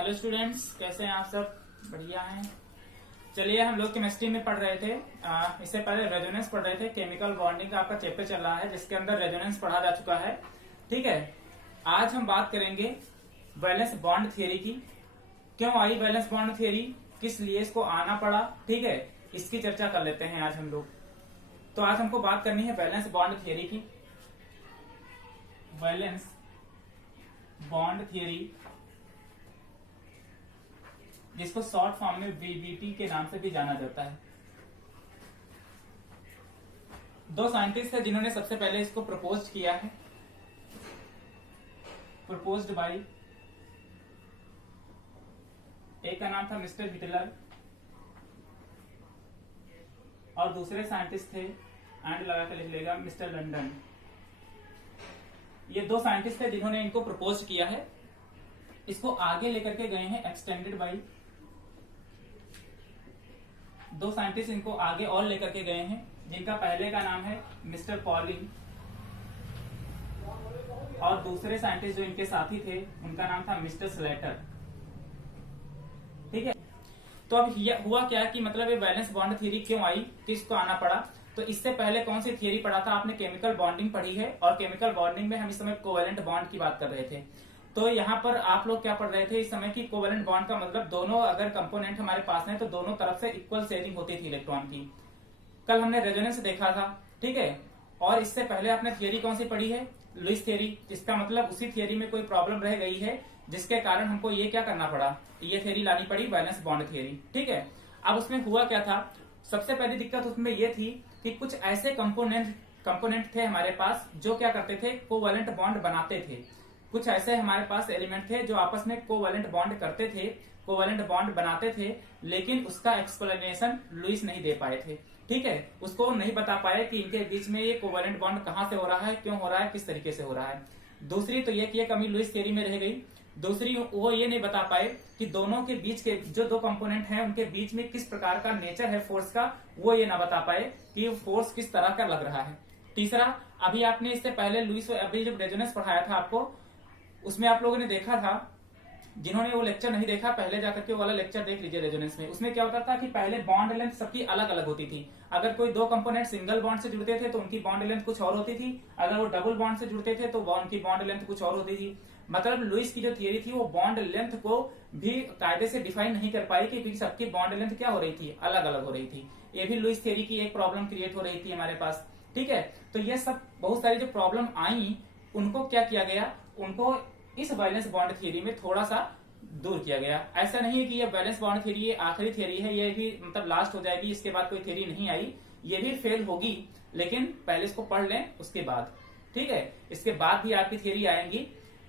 Hello students, कैसे हैं आप सब? बढ़िया हैं। चलिए, हम लोग केमिस्ट्री में पढ़ रहे थे। इससे पहले रेजोनेंस पढ़ रहे थे। केमिकल बॉन्डिंग का आपका चैप्टर चल रहा है जिसके अंदर रेजोनेंस पढ़ा जा चुका है। ठीक है, आज हम बात करेंगे वैलेंस बॉन्ड थियरी की। क्यों आई वैलेंस बॉन्ड थियरी, किस लिए इसको आना पड़ा, ठीक है, इसकी चर्चा कर लेते हैं आज हम लोग। तो आज हमको बात करनी है वैलेंस बॉन्ड थियरी की। वैलेंस बॉन्ड थियरी, जिसको शॉर्ट फॉर्म में वीबीटी के नाम से भी जाना जाता है। दो साइंटिस्ट है जिन्होंने सबसे पहले इसको प्रपोज किया है। प्रपोज्ड बाय, एक का नाम था मिस्टर हिटलर और दूसरे साइंटिस्ट थे, एंड लगा के लिख लेगा, मिस्टर लंडन। ये दो साइंटिस्ट है जिन्होंने इनको प्रपोज किया है। इसको आगे लेकर के गए हैं एक्सटेंडेड बाय, दो साइंटिस्ट इनको आगे और लेकर के गए हैं, जिनका पहले का नाम है मिस्टर पॉलिंग और दूसरे साइंटिस्ट जो इनके साथी थे उनका नाम था मिस्टर स्लेटर। ठीक है, तो अब हुआ क्या कि मतलब ये वैलेंस बॉन्ड थ्योरी क्यों आई, किसको आना पड़ा? तो इससे पहले कौन सी थ्योरी पढ़ा था आपने? केमिकल बॉन्डिंग पढ़ी है, और केमिकल बॉन्डिंग में हम इस समय कोवेलेंट बॉन्ड की बात कर रहे थे। तो यहाँ पर आप लोग क्या पढ़ रहे थे इस समय की? कोवेलेंट बॉन्ड का मतलब दोनों अगर कंपोनेंट हमारे पास हैं तो दोनों तरफ से इक्वल शेयरिंग होती थी इलेक्ट्रॉन की। कल हमने रेजोनेंस देखा था, ठीक है, और इससे पहले आपने थियरी कौन सी पढ़ी है? Lewis theory. इसका मतलब उसी थियरी में कोई प्रॉब्लम रह गई है जिसके कारण हमको ये क्या करना पड़ा, ये थियरी लानी पड़ी, वैलेंस बॉन्ड थियरी। ठीक है, अब उसमें हुआ क्या था? सबसे पहली दिक्कत उसमें यह थी कि कुछ ऐसे कंपोनेंट थे हमारे पास जो क्या करते थे, कोवेलेंट बॉन्ड बनाते थे। कुछ ऐसे हमारे पास एलिमेंट थे जो आपस में कोवेलेंट बॉन्ड करते थे, कोवेलेंट बॉन्ड बनाते थे, लेकिन उसका एक्सप्लेनेशन लुईस नहीं दे पाए थे। ठीक है, उसको नहीं बता पाए कि इनके बीच में ये कोवेलेंट बॉन्ड कहां से हो रहा है, क्यों हो रहा है, किस तरीके से हो रहा है। दूसरी तो ये कमी लुईस थियरी में रह गई। दूसरी वो ये नहीं बता पाए कि दोनों के बीच के जो दो कंपोनेंट हैं उनके बीच में किस प्रकार का नेचर है फोर्स का, वो ये ना बता पाए कि फोर्स किस तरह का लग रहा है। तीसरा, अभी आपने इससे पहले लुईस, अभी जब रेजोनेंस पढ़ाया था आपको, उसमें आप लोगों ने देखा था, जिन्होंने वो लेक्चर नहीं देखा पहले जाकर के वो वाला लेक्चर देख लीजिए रेजोनेंस में। उसमें क्या होता था कि पहले बॉन्ड लेंथ सबकी अलग अलग होती थी। अगर कोई दो कंपोनेंट सिंगल बॉन्ड से जुड़ते थे तो उनकी बॉन्ड लेंथ कुछ और होती थी, अगर वो डबल बॉन्ड से जुड़ते थे तो उनकी बॉन्ड लेंथ कुछ और होती थी। मतलब लुईस की जो थियरी थी वो बॉन्ड लेंथ को भी कायदे से डिफाइन नहीं कर पाई कि सबकी बॉन्ड लेंथ क्या हो रही थी, अलग अलग हो रही थी। ये भी लुईस थियरी की एक प्रॉब्लम क्रिएट हो रही थी हमारे पास। ठीक है, तो ये सब बहुत सारी जो प्रॉब्लम आई उनको क्या किया गया, उनको इस वैलेंस बॉन्ड थियरी में थोड़ा सा दूर किया गया। ऐसा नहीं है कि ये वैलेंस बॉन्ड थियरी ये आखिरी थियरी है, ये भी मतलब लास्ट हो जाएगी, इसके बाद कोई थियरी नहीं आई, ये भी फेल होगी, लेकिन पहले इसको पढ़ लें उसके बाद। ठीक है, इसके बाद भी आपकी थियरी आएंगी,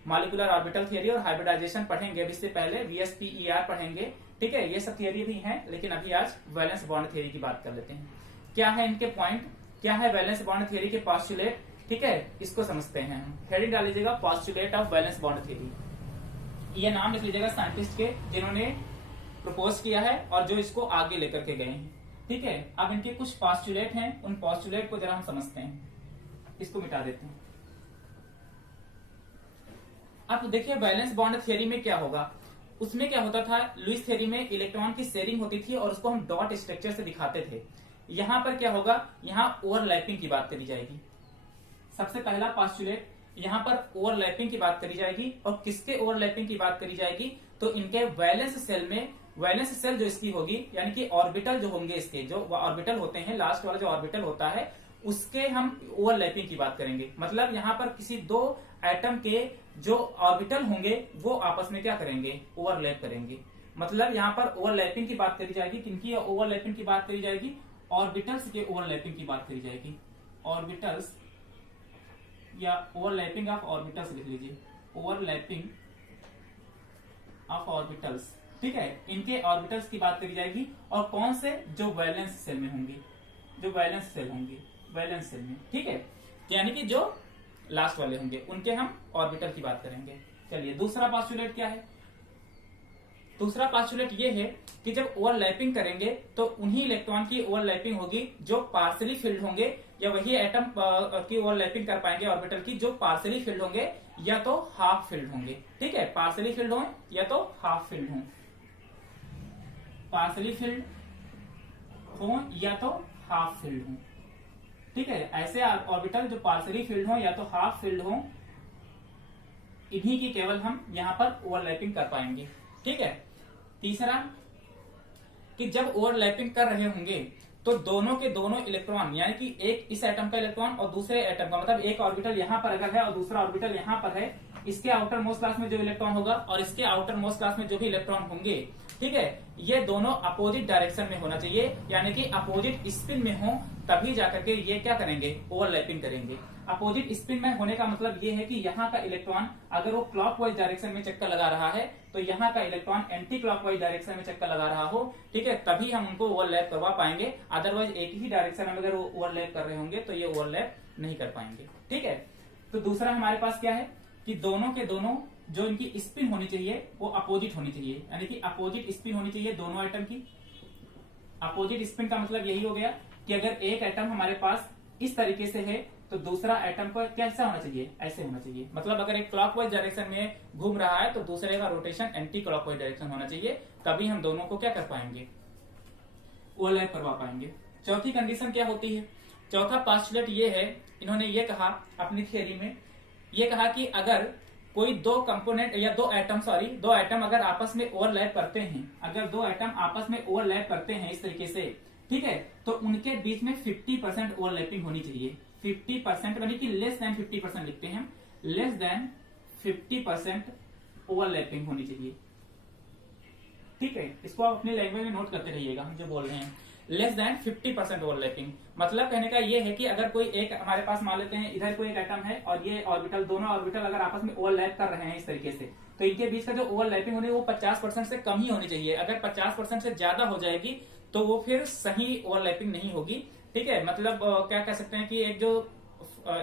मॉलिक्यूलर ऑर्बिटल थियरी और हाइब्रिडाइजेशन पढ़ेंगे अभी, इससे पहले VSPER पढ़ेंगे। ठीक है, ये सब थियरी भी हैं, लेकिन अभी आज वैलेंस बॉन्ड थियरी की बात कर लेते हैं। क्या है इनके पॉइंट, क्या है वैलेंस बॉन्ड थियरी के पॉस्टुलेट, ठीक है, इसको समझते हैं हम। हेडिंग डाल लीजिएगा, postulate of valence bond theory. ये नाम लिख लीजिएगा साइंटिस्ट के जिन्होंने प्रपोज किया है और जो इसको आगे लेकर के गए हैं। ठीक है, अब इनके कुछ पॉस्टुलेट हैं, उन पॉस्टुलेट को जरा हम समझते हैं। इसको मिटा देते हैं। अब देखिए वैलेंस बॉन्ड थियरी में क्या होगा। उसमें क्या होता था, लुईस थियरी में इलेक्ट्रॉन की शेयरिंग होती थी और उसको हम डॉट स्ट्रक्चर से दिखाते थे। यहां पर क्या होगा, यहां ओवरलैपिंग की बात करी जाएगी। सबसे पहला पॉस्टुलेट, यहां पर ओवरलैपिंग की बात करी जाएगी। और किसके ओवरलैपिंग की बात करी जाएगी, तो इनके वैलेंस सेल में, वैलेंस सेल जो इसकी होगी, यानी कि ऑर्बिटल जो होंगे इसके, जो ऑर्बिटल होते हैं, लास्ट वाला जो ऑर्बिटल होता है उसके हम ओवरलैपिंग की बात करेंगे। मतलब यहां पर किसी दो एटम के जो ऑर्बिटल होंगे वो आपस में क्या करेंगे, ओवरलैप करेंगे। मतलब यहां पर ओवरलैपिंग की बात करी जाएगी। किनकी ओवरलैपिंग की बात करी जाएगी? ऑर्बिटल्स के ओवरलैपिंग की बात करी जाएगी। ऑर्बिटल्स या ओवरलैपिंग ऑफ ऑर्बिटल्स लिख लीजिए, ओवरलैपिंग ऑफ ऑर्बिटल्स। ठीक है, इनके ऑर्बिटल्स की बात करी जाएगी। और कौन से? जो वैलेंस सेल में होंगे, जो वैलेंस सेल होंगे, वैलेंस सेल में। ठीक है, यानी कि जो लास्ट वाले होंगे उनके हम ऑर्बिटल की बात करेंगे। चलिए, दूसरा पॉस्टुलेट क्या है? दूसरा पॉस्टुलेट ये है कि जब ओवरलैपिंग करेंगे तो उन्हीं इलेक्ट्रॉन की ओवरलैपिंग होगी जो पार्सली फिल्ड होंगे, या वही एटम की ओवरलैपिंग कर पाएंगे ऑर्बिटल की जो पार्सली फिल्ड होंगे, या तो हाफ फिल्ड होंगे। ठीक है, पार्सली फिल्ड हो या तो हाफ फिल्ड हो, पार्सली फिल्ड हो या तो हाफ फिल्ड हो। ठीक है, ऐसे ऑर्बिटल जो पार्सली फिल्ड हो या तो हाफ फिल्ड हो, इन्हीं की केवल हम यहां पर ओवरलैपिंग कर पाएंगे। ठीक है, तीसरा कि जब ओवरलैपिंग कर रहे होंगे तो दोनों के दोनों इलेक्ट्रॉन, यानी कि एक इस एटम का इलेक्ट्रॉन और दूसरे एटम का, मतलब एक ऑर्बिटल यहां पर अगर है और दूसरा ऑर्बिटल यहां पर है, इसके आउटर मोस्ट क्लास में जो इलेक्ट्रॉन होगा और इसके आउटर मोस्ट क्लास में जो भी इलेक्ट्रॉन होंगे, ठीक है, ये दोनों अपोजिट डायरेक्शन में होना चाहिए, यानी कि अपोजिट स्पिन में हो, तभी जाकर के ये क्या करेंगे, ओवरलैपिंग करेंगे। अपोजिट स्पिन में होने का मतलब ये है कि यहाँ का इलेक्ट्रॉन अगर वो क्लॉकवाइज डायरेक्शन में चक्कर लगा रहा है तो यहाँ का इलेक्ट्रॉन एंटी क्लॉकवाइज डायरेक्शन में चक्कर लगा रहा हो, ठीक है, तभी हम उनको ओवरलैप करवा पाएंगे। अदरवाइज एक ही डायरेक्शन में अगर वो ओवरलैप कर रहे होंगे तो ये ओवरलैप नहीं कर पाएंगे। ठीक है, तो दूसरा हमारे पास क्या है कि दोनों के दोनों जो इनकी स्पिन होनी चाहिए वो अपोजिट होनी चाहिए, यानी कि अपोजिट स्पिन होनी चाहिए दोनों एटम की। अपोजिट स्पिन का मतलब यही हो गया कि अगर एक एटम हमारे पास इस तरीके से है तो दूसरा एटम को कैसा होना चाहिए, ऐसे होना चाहिए। मतलब अगर एक क्लॉकवाइज डायरेक्शन में घूम रहा है तो दूसरे का रोटेशन एंटी क्लॉकवाइज डायरेक्शन होना चाहिए, तभी हम दोनों को क्या कर पाएंगे, ओवरलैप करवा पाएंगे। चौथी कंडीशन क्या होती है, चौथा पोस्टुलेट ये है, इन्होंने ये कहा अपनी थियरी में, ये कहा कि अगर कोई दो कंपोनेंट या दो एटम अगर आपस में ओवरलैप करते हैं, अगर दो एटम आपस में ओवरलैप करते हैं इस तरीके से, ठीक है, तो उनके बीच में 50% ओवरलैपिंग होनी चाहिए। 50% यानी कि लेस देन 50% लिखते हैं, लेस देन 50% ओवरलैपिंग होनी चाहिए। ठीक है, इसको आप अपनी लैंग्वेज में नोट करते रहिएगा हम जो बोल रहे हैं, लेस देन 50% ओवरलैपिंग। मतलब कहने का ये है कि अगर कोई एक हमारे पास मान लेते हैं इधर कोई एक एटम है और ये ऑर्बिटल, दोनों ऑर्बिटल अगर आपस में ओवरलैप कर रहे हैं इस तरीके से, तो इनके बीच का जो ओवरलैपिंग होनी है वो 50% से कम ही होनी चाहिए। अगर 50% से ज्यादा हो जाएगी तो वो फिर सही ओवरलैपिंग नहीं होगी। ठीक है, मतलब क्या कह सकते हैं कि एक जो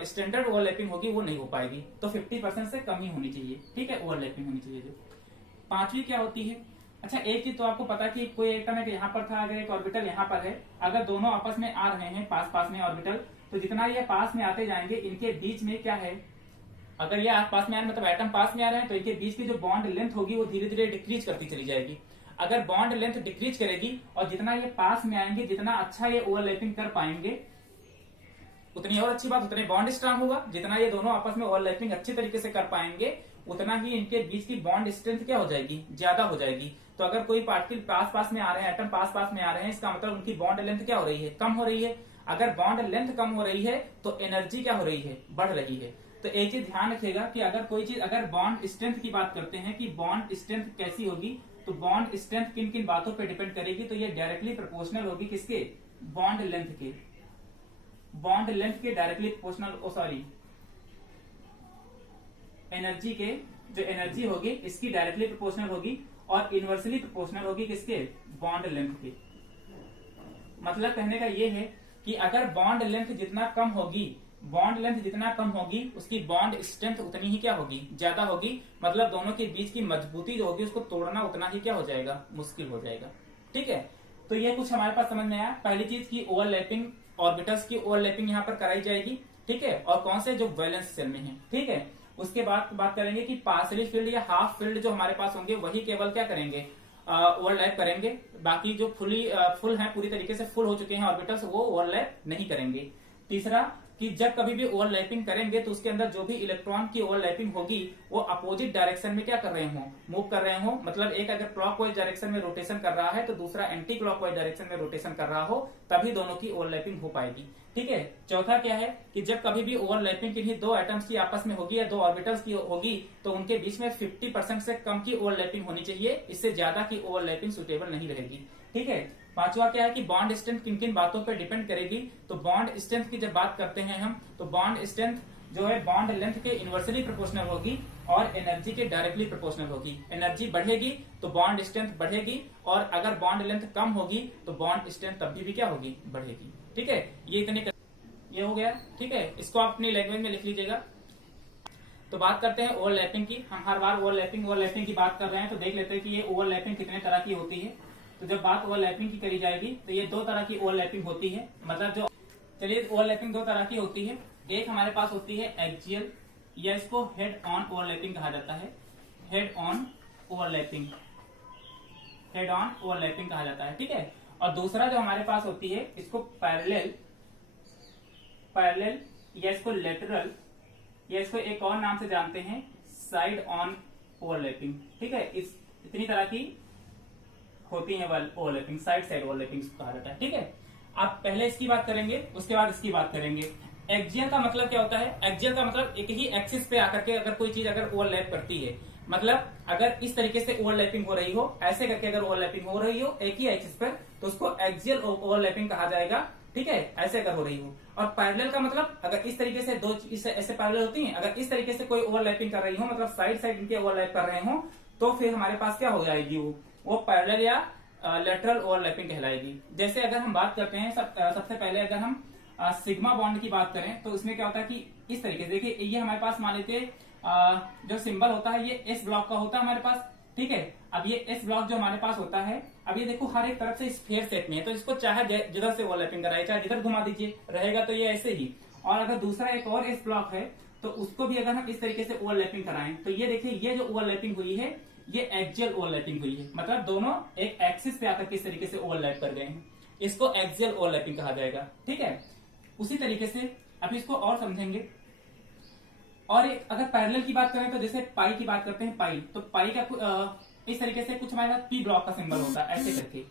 स्टैंडर्ड ओवरलैपिंग होगी वो नहीं हो पाएगी, तो 50% से कम ही होनी चाहिए। ठीक है, ओवरलैपिंग होनी चाहिए। जो पांचवी क्या होती है, अच्छा एक चीज तो आपको पता कि कोई एटम है यहाँ पर था, अगर एक ऑर्बिटल यहाँ पर है, अगर दोनों आपस में आ रहे हैं पास पास में ऑर्बिटल, तो जितना ये पास में आते जाएंगे इनके बीच में क्या है, अगर ये पास में आ रहे हैं मतलब एटम पास में आ रहे हैं तो इनके बीच की जो बॉन्ड लेंथ होगी वो धीरे धीरे डिक्रीज करती चली जाएगी। अगर बॉन्ड लेंथ डिक्रीज करेगी और जितना ये पास में आएंगे, जितना अच्छा ये ओवरलैपिंग कर पाएंगे, उतनी और अच्छी बात, उतने बॉन्ड स्ट्रांग होगा। जितना ये दोनों आपस में ओवरलैपिंग अच्छी तरीके से कर पाएंगे उतना ही इनके बीच की बॉन्ड स्ट्रेंथ क्या हो जाएगी, ज्यादा हो जाएगी। तो अगर कोई पार्टिकल पास पास में आ रहे हैं, एटम पास पास में आ रहे हैं, इसका मतलब उनकी बॉन्ड लेंथ क्या हो रही है, कम हो रही है। अगर बॉन्ड लेंथ कम हो रही है तो एनर्जी क्या हो रही है, बढ़ रही है। तो एक चीज ध्यान रखिएगा कि अगर कोई चीज, अगर बॉन्ड स्ट्रेंथ की बात करते हैं कि बॉन्ड स्ट्रेंथ कैसी होगी, तो बॉन्ड स्ट्रेंथ किन किन बातों पर डिपेंड करेगी, तो ये डायरेक्टली प्रोपोर्शनल होगी किसके, बॉन्ड लेंथ के, बॉन्ड लेंथ के डायरेक्टली प्रोपोर्शनल, एनर्जी के, जो एनर्जी होगी इसकी डायरेक्टली प्रोपोर्शनल होगी और इनवर्सली प्रोपोर्शनल होगी किसके, बॉन्ड लेंथ के। मतलब कहने का ये है कि अगर बॉन्ड लेंथ जितना कम होगी, बॉन्ड लेंथ जितना कम होगी उसकी बॉन्ड स्ट्रेंथ उतनी ही क्या होगी, ज्यादा होगी। मतलब दोनों के बीच की मजबूती जो होगी उसको तोड़ना उतना ही क्या हो जाएगा, मुश्किल हो जाएगा। ठीक है, तो ये कुछ हमारे पास समझ में आया। पहली चीज की ओवरलैपिंग, ऑर्बिटल्स की ओवरलैपिंग यहाँ पर कराई जाएगी। ठीक है, और कौन से, जो वैलेंस शेल में है। ठीक है, उसके बाद बात करेंगे कि पार्सली फील्ड या हाफ फील्ड जो हमारे पास होंगे वही केवल क्या करेंगे, ओवरलैप करेंगे। बाकी जो फुल है, पूरी तरीके से फुल हो चुके हैं ऑर्बिटल्स, वो ओवरलैप नहीं करेंगे। तीसरा कि जब कभी भी ओवरलैपिंग करेंगे तो उसके अंदर जो भी इलेक्ट्रॉन की ओवरलैपिंग होगी वो अपोजिट डायरेक्शन में क्या कर रहे हो, मूव कर रहे हो। मतलब एक अगर क्लॉकवाइज डायरेक्शन में रोटेशन कर रहा है तो दूसरा एंटी क्लॉकवाइज डायरेक्शन में रोटेशन कर रहा हो, तभी दोनों की ओवरलैपिंग हो पाएगी। ठीक है, चौथा क्या है कि जब कभी भी ओवरलैपिंग किन्हीं दो एटम्स की आपस में होगी या दो ऑर्बिटल्स की होगी तो उनके बीच में 50% से कम की ओवरलैपिंग होनी चाहिए, इससे ज्यादा की ओवरलैपिंग सुटेबल नहीं रहेगी। ठीक है, पांचवा क्या है कि बॉन्ड स्ट्रेंथ किन किन बातों पर डिपेंड करेगी। तो बॉन्ड स्ट्रेंथ की जब बात करते हैं हम, तो बॉन्ड स्ट्रेंथ जो है बॉन्ड लेंथ के इनवर्सली प्रोपोर्शनल होगी और एनर्जी के डायरेक्टली प्रोपोर्शनल होगी। एनर्जी बढ़ेगी तो बॉन्ड स्ट्रेंथ बढ़ेगी, और अगर बॉन्ड लेंथ कम होगी तो बॉन्ड स्ट्रेंथ तब भी क्या होगी, बढ़ेगी। ठीक है, ये हो गया। ठीक है, इसको आप अपनी लैंग्वेज में लिख लीजिएगा। तो बात करते हैं ओवरलैपिंग की। हम हर बार ओवरलैपिंग की बात कर रहे हैं, तो देख लेते हैं कि ये ओवरलैपिंग कितने तरह की होती है। तो जब बात ओवरलैपिंग की करी जाएगी तो ये दो तरह की ओवरलैपिंग होती है। मतलब जो, चलिए, ओवरलैपिंग दो तरह की होती है। एक हमारे पास होती है एक्सियल या इसको हेड ऑन ओवरलैपिंग कहा जाता है। Head on overlapping, head on overlapping कहा जाता है, ठीक है। और दूसरा जो हमारे पास होती है इसको पैरेलल, पैरेलल या इसको लेटरल, या इसको एक और नाम से जानते हैं साइड ऑन ओवरलैपिंग, ठीक है। इतनी तरह की होती है ओवरलैपिंग, साइड ओवरलैपिंग कहा जाता है, ठीक है। आप पहले इसकी बात करेंगे, उसके बाद इसकी बात करेंगे। एक्सियल का मतलब क्या होता है? एक्सियल का मतलब एक ही एक्सिस पे आकर के अगर कोई चीज अगर ओवरलैप करती है, मतलब अगर इस तरीके से ओवरलैपिंग हो रही हो, ऐसे करके अगर ओवरलैपिंग हो रही हो एक ही एक्सिस पर, तो उसको एक्सियल ओवरलैपिंग कहा जाएगा, ठीक है, ऐसे अगर हो रही हो। और पैरेलल का मतलब अगर इस तरीके से दो ऐसे पैरेलल होती हैं, अगर इस तरीके से कोई ओवरलैपिंग कर रही हो, मतलब साइड साइड इनके ओवरलैप कर रहे हो, तो फिर हमारे पास क्या हो जाएगी, वो पैरेलल या लेटरल ओवरलैपिंग कहलाएगी। जैसे अगर हम बात करते हैं सबसे पहले अगर हम सिग्मा बॉन्ड की बात करें, तो इसमें क्या होता है कि इस तरीके से देखिए, ये हमारे पास मान लेते जो सिंबल होता है ये एस ब्लॉक का होता है हमारे पास, ठीक है। अब ये एस ब्लॉक जो हमारे पास होता है, अब ये देखो हर एक तरफ से स्फीयर शेप में है, तो इसको चाहे जिधर से ओवरलैपिंग कराए, चाहे जिधर घुमा दीजिए रहेगा तो ये ऐसे ही। और अगर दूसरा एक और एस ब्लॉक है, तो उसको भी अगर हम इस तरीके से ओवरलैपिंग कराएं, तो ये देखिए ये जो ओवरलैपिंग हुई है ये एक्सियल ओवरलैपिंग हुई है, मतलब दोनों एक एक्सिस पे आकर किस तरीके से ओवरलैप कर गए हैं, इसको एक्सियल ओवरलैपिंग कहा जाएगा, ठीक है। उसी तरीके से अब इसको और समझेंगे। और अगर पैरेलल की बात करें तो जैसे पाई की बात करते हैं, पाई, तो पाई का इस तरीके से कुछ हमारे पास पी ब्लॉक का सिंबल होता है ऐसे करके,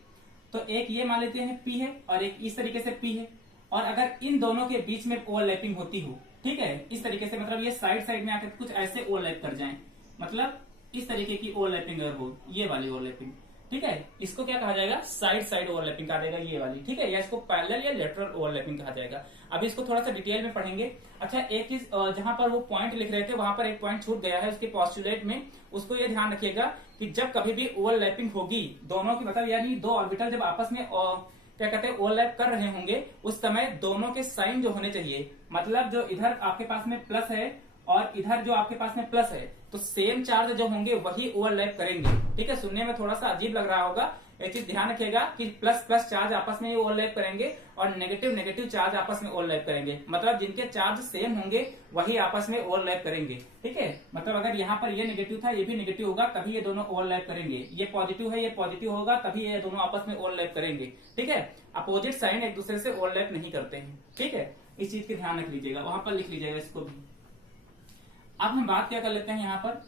तो एक ये मान लेते हैं पी है और एक इस तरीके से पी है। और अगर इन दोनों के बीच में ओवरलैपिंग होती हो, ठीक है, इस तरीके से, मतलब ये साइड साइड में आकर कुछ ऐसे ओवरलैप कर जाएं, मतलब इस तरीके की ओवरलैपिंग अगर हो, ये वाली ओवरलैपिंग, ठीक है, इसको क्या कहा जाएगा, साइड ओवरलैपिंग कहा जाएगा, ये वाली, ठीक है, या इसको पैरेलल या लेटरल ओवरलैपिंग कहा जाएगा। अब इसको थोड़ा सा डिटेल में पढ़ेंगे। अच्छा, एक चीज जहां पर वो पॉइंट लिख रहे थे वहां पर एक पॉइंट छूट गया है उसके पोस्टुलेट में, उसको ये ध्यान रखिएगा कि जब कभी भी ओवरलैपिंग होगी दोनों की, मतलब यानी दो ऑर्बिटल जब आपस में क्या कहते हैं ओवरलैप कर रहे होंगे, उस समय दोनों के साइन जो होने चाहिए, मतलब जो इधर आपके पास में प्लस है और इधर जो आपके पास में प्लस है, तो सेम चार्ज जो होंगे वही ओवरलैप करेंगे, ठीक है। सुनने में थोड़ा सा अजीब लग रहा होगा, एक चीज ध्यान रखिएगा कि प्लस प्लस चार्ज आपस में ओवरलैप करेंगे और नेगेटिव नेगेटिव चार्ज आपस में ओवरलैप करेंगे, मतलब जिनके चार्ज सेम होंगे वही आपस में ओवरलैप करेंगे, ठीक है। मतलब अगर यहाँ पर ये नेगेटिव था ये भी नेगेटिव होगा तभी ये दोनों ओवरलैप करेंगे, ये पॉजिटिव है ये पॉजिटिव होगा तभी ये दोनों आपस में ओवरलैप करेंगे, ठीक है। अपोजिट साइन एक दूसरे से ओवरलैप नहीं करते हैं, ठीक है, इस चीज की ध्यान रख लीजिएगा, वहां पर लिख लीजिएगा इसको भी। अब हम बात क्या कर लेते हैं यहाँ पर,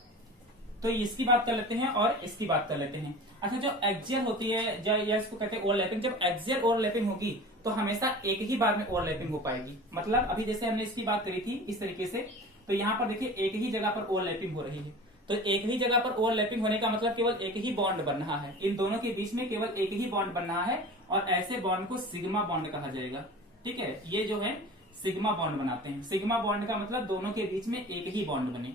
तो इसकी बात कर लेते हैं और इसकी बात कर लेते हैं। अच्छा, जो एक्सियल होती है या इसको कहते हैं ओवरलैपिंग, जब एक्सियल ओवरलैपिंग होगी तो हमेशा एक ही बार में ओवरलैपिंग हो पाएगी। मतलब अभी जैसे हमने इसकी बात करी थी इस तरीके से, तो यहाँ पर देखिए एक ही जगह पर ओवरलैपिंग हो रही है, तो एक ही जगह पर ओवरलैपिंग होने का मतलब केवल एक ही बॉन्ड बन रहा है, इन दोनों के बीच में केवल एक ही बॉन्ड बन रहा है, और ऐसे बॉन्ड को सिग्मा बॉन्ड कहा जाएगा, ठीक है। ये जो है सिग्मा बॉन्ड बनाते हैं, सिग्मा बॉन्ड का मतलब दोनों के बीच में एक ही बॉन्ड बने।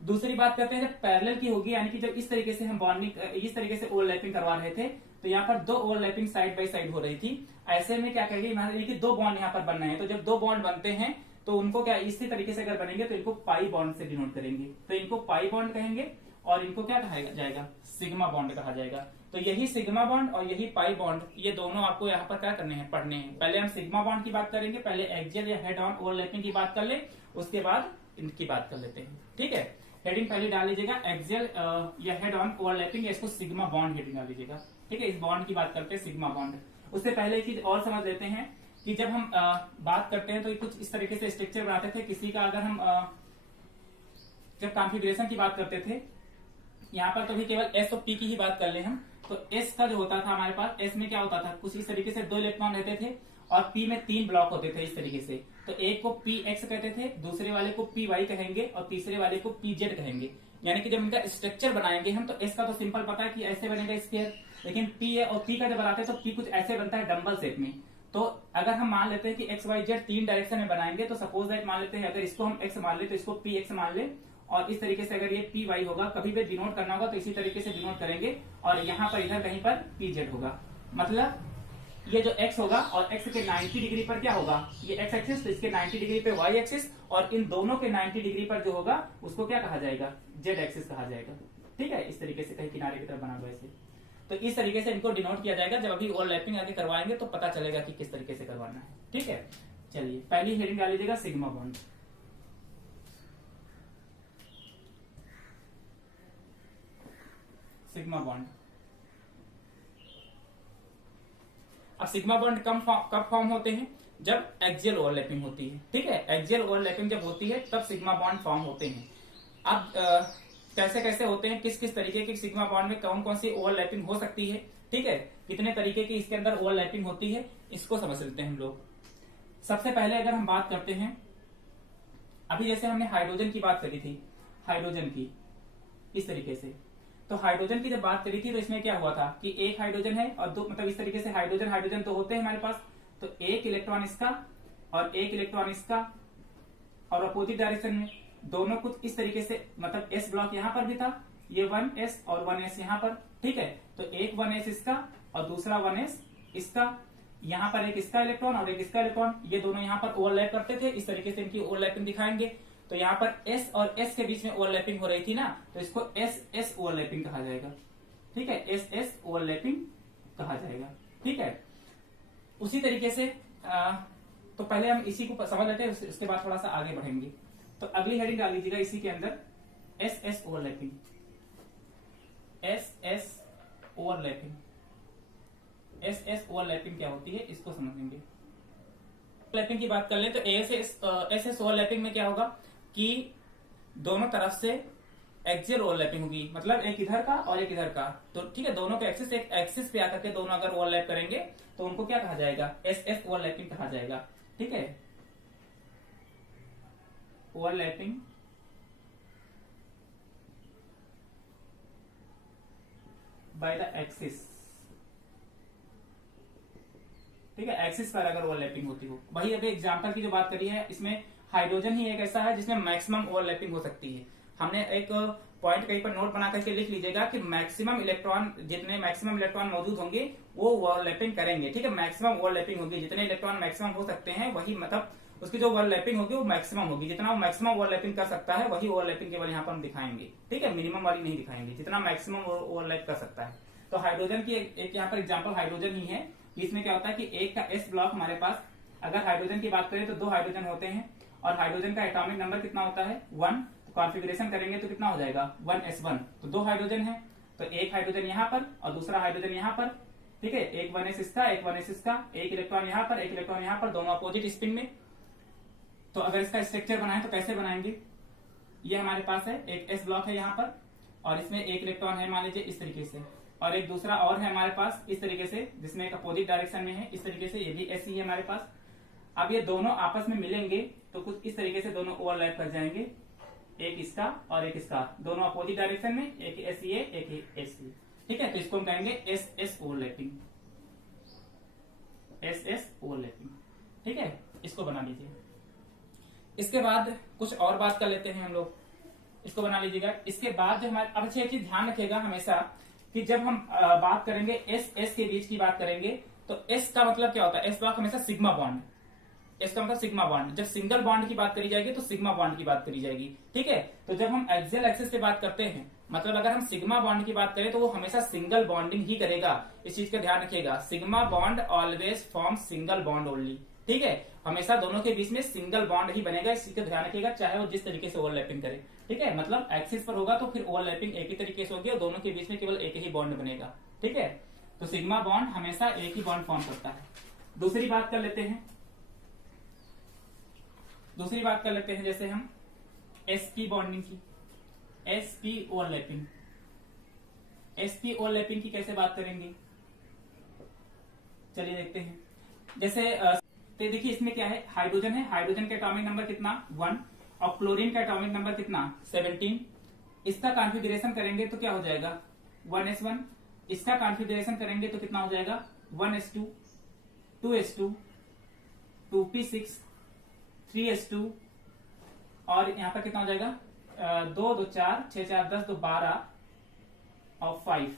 दूसरी बात करते हैं जब पैरेलल की होगी, यानी कि जब इस तरीके से हम बॉन्डिंग इस तरीके से ओवरलैपिंग करवा रहे थे, तो यहाँ पर दो ओवरलैपिंग साइड बाय साइड हो रही थी, ऐसे में क्या कहेंगे, मान लीजिए कि दो बॉन्ड यहाँ पर बन रहे हैं, तो जब दो बॉन्ड बनते हैं तो उनको क्या इसी तरीके से अगर बनेंगे तो इनको पाई बॉन्ड से डिनोट करेंगे, तो इनको पाई बॉन्ड कहेंगे और इनको क्या कहा जाएगा, सिग्मा बॉन्ड कहा जाएगा। तो यही सिग्मा बॉन्ड और यही पाई बॉन्ड, ये दोनों आपको यहाँ पर क्या करने हैं, पढ़ने हैं। पहले हम सिग्मा बॉन्ड की बात करेंगे, पहले एक्सियल या हेड ऑन ओवरलैपिंग की बात कर ले, उसके बाद इनकी बात कर लेते हैं, ठीक है। हेडिंग पहले डाल लीजिएगा एक्सियल या हेड ऑन ओवरलैपिंग, या इसको सिग्मा बॉन्ड हेडिंग डाल लीजिएगा, ठीक है। इस बॉन्ड की बात करते हैं सिग्मा बॉन्ड। उससे पहले एक चीज और समझ लेते हैं कि जब हम बात करते हैं तो कुछ इस तरीके से स्ट्रक्चर बनाते थे किसी का, अगर हम जब कॉन्फ़िगरेशन की बात करते थे, यहाँ पर तो भी केवल एस और पी की ही बात कर ले हम, तो एस का जो होता था हमारे पास, एस में क्या होता था, कुछ इस तरीके से दो इलेक्ट्रॉन रहते थे और पी में तीन ब्लॉक होते थे इस तरीके से, तो एक को पी एक्स कहते थे, दूसरे वाले को पी वाई कहेंगे और तीसरे वाले को पी जेड कहेंगे। यानी कि जब इनका स्ट्रक्चर बनाएंगे हम, तो एस का तो सिंपल पता है कि ऐसे बनेगा स्क्वायर, लेकिन पी और पी का जब बनाते हैं तो पी कुछ ऐसे बनता है डम्बल शेप में। तो अगर हम मान लेते हैं कि एक्स वाई जेड तीन डायरेक्शन में बनाएंगे, तो सपोज दैट मान लेते हैं अगर इसको हम एक्स मान ले तो इसको पी एक्स मान ले, और इस तरीके से अगर ये पी वाई होगा, कभी भी डिनोट करना होगा तो इसी तरीके से डिनोट करेंगे, और यहाँ पर इधर कहीं पर पी जेड होगा। मतलब ये जो x होगा और x के 90 डिग्री पर क्या होगा, ये x एक्सिस, तो इसके 90 डिग्री पे y एक्सिस, और इन दोनों के 90 डिग्री पर जो होगा उसको क्या कहा जाएगा, z एक्सिस कहा जाएगा, ठीक है। इस तरीके से कहीं किनारे की तरफ बना हुआ ऐसे, तो इस तरीके से इनको डिनोट किया जाएगा। जब अभी ओवरलैपिंग आगे करवाएंगे तो पता चलेगा कि किस तरीके से करवाना है, ठीक है। चलिए पहली हेडिंग डाल लीजिएगा सिग्मा बॉन्ड। Sigma bond. अब सिग्मा बॉन्ड कब फॉर्म होते हैं? जब एक्सियल ओवरलैपिंग होती है। ठीक है, एक्सियल ओवरलैपिंग जब होती है तब सिग्मा बॉन्ड फॉर्म होते हैं। अब कैसे कैसे होते हैं, किस किस तरीके के सिग्मा बॉन्ड में कौन कौन सी ओवरलैपिंग हो सकती है, ठीक है, कितने तरीके की इसके अंदर ओवरलैपिंग होती है, इसको समझ लेते हैं हम लोग। सबसे पहले अगर हम बात करते हैं, अभी जैसे हमने हाइड्रोजन की बात करी थी, हाइड्रोजन की इस तरीके से, तो हाइड्रोजन की जब बात करी थी तो इसमें क्या हुआ था कि एक हाइड्रोजन है और दो, मतलब इस तरीके से हाइड्रोजन हाइड्रोजन तो होते हैं हमारे पास, तो एक इलेक्ट्रॉन इसका और एक इलेक्ट्रॉन इसका, और अपोजिट डायरेक्शन में दोनों कुछ इस तरीके से, मतलब एस ब्लॉक यहाँ पर भी था, ये 1s और 1s यहाँ पर, ठीक है, तो एक 1s इसका और दूसरा 1s इसका, यहाँ पर एक इसका इलेक्ट्रॉन और एक इसका इलेक्ट्रॉन, ये दोनों यहाँ पर ओवरलैप करते थे, इस तरीके से इनकी ओवरलैपिंग दिखाएंगे। तो यहाँ पर s और s के बीच में ओवरलैपिंग हो रही थी ना, तो इसको s ओवरलैपिंग कहा जाएगा। ठीक है, s ओवरलैपिंग कहा जाएगा। ठीक है, उसी तरीके से तो पहले हम इसी को समझ लेते हैं, उसके बाद थोड़ा सा आगे बढ़ेंगे। तो अगली हेडिंग डाल लीजिएगा इसी के अंदर, S overlapping. S overlapping, S overlapping क्या होती है इसको समझेंगे। ओवरलैपिंग की बात कर ले तो एस ओवरलैपिंग में क्या होगा कि दोनों तरफ से एक्सियल ओवरलैपिंग होगी, मतलब एक इधर का और एक इधर का, तो ठीक है, दोनों के एक्सिस एक एक्सिस पे आकर के दोनों अगर ओवरलैप करेंगे तो उनको क्या कहा जाएगा? एस ओवरलैपिंग कहा जाएगा। ठीक है, ओवरलैपिंग बाय द एक्सिस। ठीक है, एक्सिस पर अगर ओवरलैपिंग होती हो। वही अभी एग्जांपल की जो बात करी है, इसमें हाइड्रोजन ही एक ऐसा है जिसमें मैक्सिमम ओवरलैपिंग हो सकती है। हमने एक पॉइंट कहीं पर नोट बना करके लिख लीजिएगा कि मैक्सिमम इलेक्ट्रॉन, जितने मैक्सिमम इलेक्ट्रॉन मौजूद होंगे वो ओवरलैपिंग करेंगे। ठीक है, मैक्सिमम ओवरलैपिंग होगी, जितने इलेक्ट्रॉन मैक्सिमम हो सकते हैं वही, मतलब उसकी जो ओवरलैपिंग होगी वो मैक्सिमम होगी। जितना वो मैक्सिमम ओवरलैपिंग कर सकता है वही ओवरलैपिंग केवल यहाँ पर हम दिखाएंगे। ठीक है, मिनिमम वाली नहीं दिखाएंगे, जितना मैक्सिमम ओवरलैप कर सकता है। तो हाइड्रोजन की एक यहाँ पर एग्जाम्पल हाइड्रोजन ही है। इसमें क्या होता है कि एक का एस ब्लॉक हमारे पास, अगर हाइड्रोजन की बात करें तो 2 हाइड्रोजन होते हैं और हाइड्रोजन का एटॉमिक नंबर कितना होता है? 1। तो कॉन्फ़िगरेशन करेंगे तो कितना हो जाएगा? 1s1। तो 2 हाइड्रोजन है, तो एक हाइड्रोजन यहाँ पर और दूसरा हाइड्रोजन यहाँ पर। ठीक है, एक 1s इसका, एक 1s इसका, एक इलेक्ट्रॉन यहाँ पर, एक इलेक्ट्रॉन यहाँ पर, दोनों अपोजिट स्पिन में। तो अगर इसका स्ट्रक्चर बनाए तो कैसे बनाएंगे? ये हमारे पास है, एक एस ब्लॉक है यहाँ पर और इसमें एक इलेक्ट्रॉन है मान लीजिए इस तरीके से, और एक दूसरा और है हमारे पास इस तरीके से, जिसमें एक अपोजिट डायरेक्शन में है इस तरीके से, ये भी ऐसी है हमारे पास। अब ये दोनों आपस में मिलेंगे तो कुछ इस तरीके से दोनों ओवरलैप कर जाएंगे, एक इसका और एक इसका, दोनों अपोजिट डायरेक्शन में, एक ऐसी है एक ऐसी। ठीक है, तो इसको हम कहेंगे एस ओवरलैपिंग, एस ओवरलैपिंग। ठीक है, इसको बना लीजिए। इसके बाद कुछ और बात कर लेते हैं हम लोग, इसको बना लीजिएगा। इसके बाद जो हमारे, अब अच्छी चीज ध्यान रखिएगा हमेशा कि जब हम बात करेंगे एस के बीच की बात करेंगे तो एस का मतलब क्या होता है? एस ब्लॉक हमेशा सिग्मा बॉन्ड, एस का मतलब सिग्मा बॉन्ड। जब सिंगल बॉन्ड की बात करी जाएगी तो सिग्मा बॉन्ड की बात करी जाएगी। ठीक है, तो जब हम एक्सियल एक्सिस पे बात करते हैं, मतलब अगर हम सिग्मा बॉन्ड की बात करें तो वो हमेशा सिंगल बॉन्डिंग ही करेगा। इस चीज का ध्यान रखिएगा, sigma bond always form single bond only. ठीक है, हमेशा दोनों के बीच में सिंगल बॉन्ड ही बनेगा, इस चीज का ध्यान रखिएगा, चाहे वो जिस तरीके से ओवरलैपिंग करे। ठीक है, मतलब एक्सिस पर होगा तो फिर ओवरलैपिंग एक ही तरीके से होगी और दोनों के बीच में केवल एक ही बॉन्ड बनेगा। ठीक है, तो सिग्मा बॉन्ड हमेशा एक ही बॉन्ड फॉर्म करता है। दूसरी बात कर लेते हैं, जैसे हम sp बॉन्डिंग की, sp ओवरलैपिंग। sp ओवरलैपिंग की कैसे बात करेंगे, चलिए देखते हैं। जैसे तो देखिए इसमें क्या है, हाइड्रोजन है, हाइड्रोजन का एटॉमिक नंबर कितना? 1, और क्लोरीन का एटॉमिक नंबर कितना? 17। इसका कॉन्फ़िगरेशन करेंगे तो क्या हो जाएगा? 1s1। इसका कॉन्फ़िगरेशन करेंगे तो कितना हो जाएगा? 1s2, 2s2, 2p6, 3s2, और यहाँ पर कितना हो जाएगा? 2 2 4 6 4 10 2 12 और 5।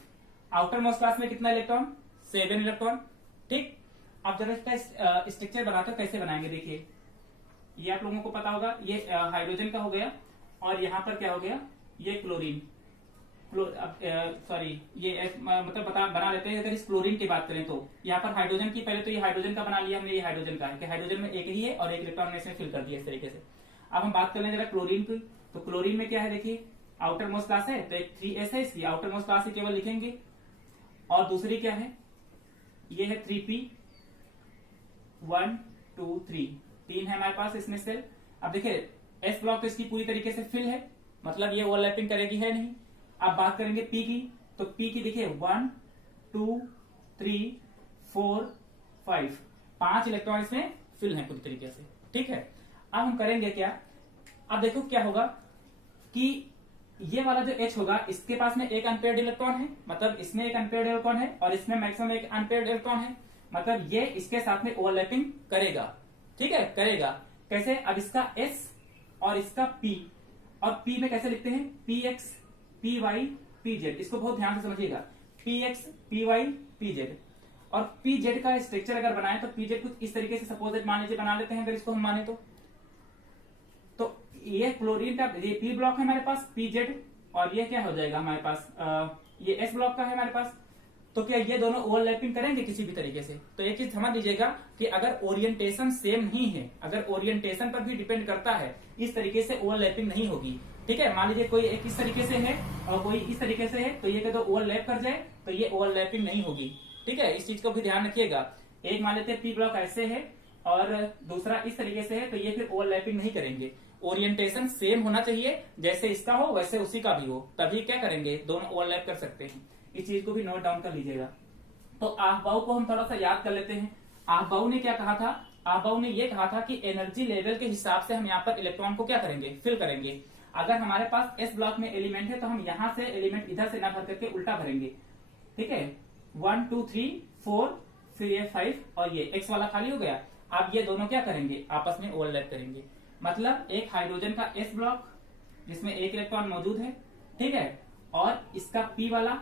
आउटर मोस्ट क्लास में कितना इलेक्ट्रॉन? 7 इलेक्ट्रॉन। ठीक, अब जरा इसका स्ट्रक्चर बनाते हो, कैसे बनाएंगे देखिए। ये आप लोगों को पता होगा, ये हाइड्रोजन का हो गया और यहाँ पर क्या हो गया? ये क्लोरीन, सॉरी ये मतलब बना लेते हैं। अगर इस क्लोरीन की बात करें तो यहाँ पर हाइड्रोजन की, पहले तो ये हाइड्रोजन का बना लिया हमने, ये हाइड्रोजन का है कि हाइड्रोजन में एक ही है और एक इलेक्ट्रॉन ने इसमें फिल कर दिया इस तरीके से। अब हम बात कर लें जरा क्लोरीन की, तो क्लोरीन में क्या है देखिए, आउटर मोस्ट क्लास है, तो एक 3s है, इसकी आउटर मोस्ट क्लास ही केवल लिखेंगे। और दूसरी क्या है, ये है 3p, 1 2 3, 3 है हमारे पास इसमें सेल। अब देखिए एस ब्लॉक तो इसकी पूरी तरीके से फिल है, मतलब ये ओवरलैपिंग करेगी है नहीं। अब बात करेंगे पी की, तो पी की देखिए 1 2 3 4 5, 5 इलेक्ट्रॉन इसमें फिल है पूरी तरीके से, ठीक है। अब हम करेंगे क्या, अब देखो क्या होगा कि ये वाला जो H होगा इसके पास में एक अनपेयर्ड इलेक्ट्रॉन है, मतलब इसमें एक अनपेयर्ड इलेक्ट्रॉन है और इसमें मैक्सिमम एक अनपेयर्ड इलेक्ट्रॉन है, मतलब ये इसके साथ में ओवरलैपिंग करेगा, ठीक है, करेगा। कैसे, अब इसका S और इसका P, और P में कैसे लिखते हैं, PX PY PZ, इसको बहुत ध्यान से समझिएगा, PX PY PZ। और PZ का स्ट्रक्चर अगर बनाए तो PZ कुछ इस तरीके से सपोज मान लीजिए बना लेते हैं, अगर इसको हम माने तो ये क्लोरीन का ये P ब्लॉक है हमारे पास PZ, और ये क्या हो जाएगा हमारे पास ये S ब्लॉक का है हमारे पास। तो क्या ये दोनों ओवरलैपिंग करेंगे किसी भी तरीके से? तो एक चीज समझ लीजिएगा कि अगर ओरिएंटेशन सेम नहीं है, अगर ओरिएंटेशन पर भी डिपेंड करता है, इस तरीके से ओवरलैपिंग नहीं होगी, ठीक है। मान लीजिए कोई एक इस तरीके से है और कोई इस तरीके से है, तो ये तो ओवरलैप कर जाए तो ये ओवरलैपिंग नहीं होगी, ठीक है। इस चीज को भी ध्यान रखिएगा। एक मान लेते हैं P ब्लॉक ऐसे है और दूसरा इस तरीके से है, तो ये फिर ओवरलैपिंग नहीं करेंगे। ओरिएंटेशन सेम होना चाहिए, जैसे इसका हो वैसे उसी का भी हो, तभी क्या करेंगे, दोनों ओवरलैप कर सकते हैं। इस चीज को भी नोट डाउन कर लीजिएगा। तो आहबाऊ को हम थोड़ा सा याद कर लेते हैं। आहबाऊ ने क्या कहा था, आहबाऊ ने ये कहा था कि एनर्जी लेवल के हिसाब से हम यहाँ पर इलेक्ट्रॉन को क्या करेंगे, फिल करेंगे। अगर हमारे पास एस ब्लॉक में एलिमेंट है तो हम यहाँ से एलिमेंट इधर से ना भर करके उल्टा भरेंगे, ठीक है। 1 2 3 4, फिर ये 5 और ये एक्स वाला खाली हो गया। अब ये दोनों क्या करेंगे, आपस में ओवरलैप करेंगे। मतलब एक हाइड्रोजन का एस ब्लॉक जिसमें एक इलेक्ट्रॉन मौजूद है, ठीक है, और इसका पी वाला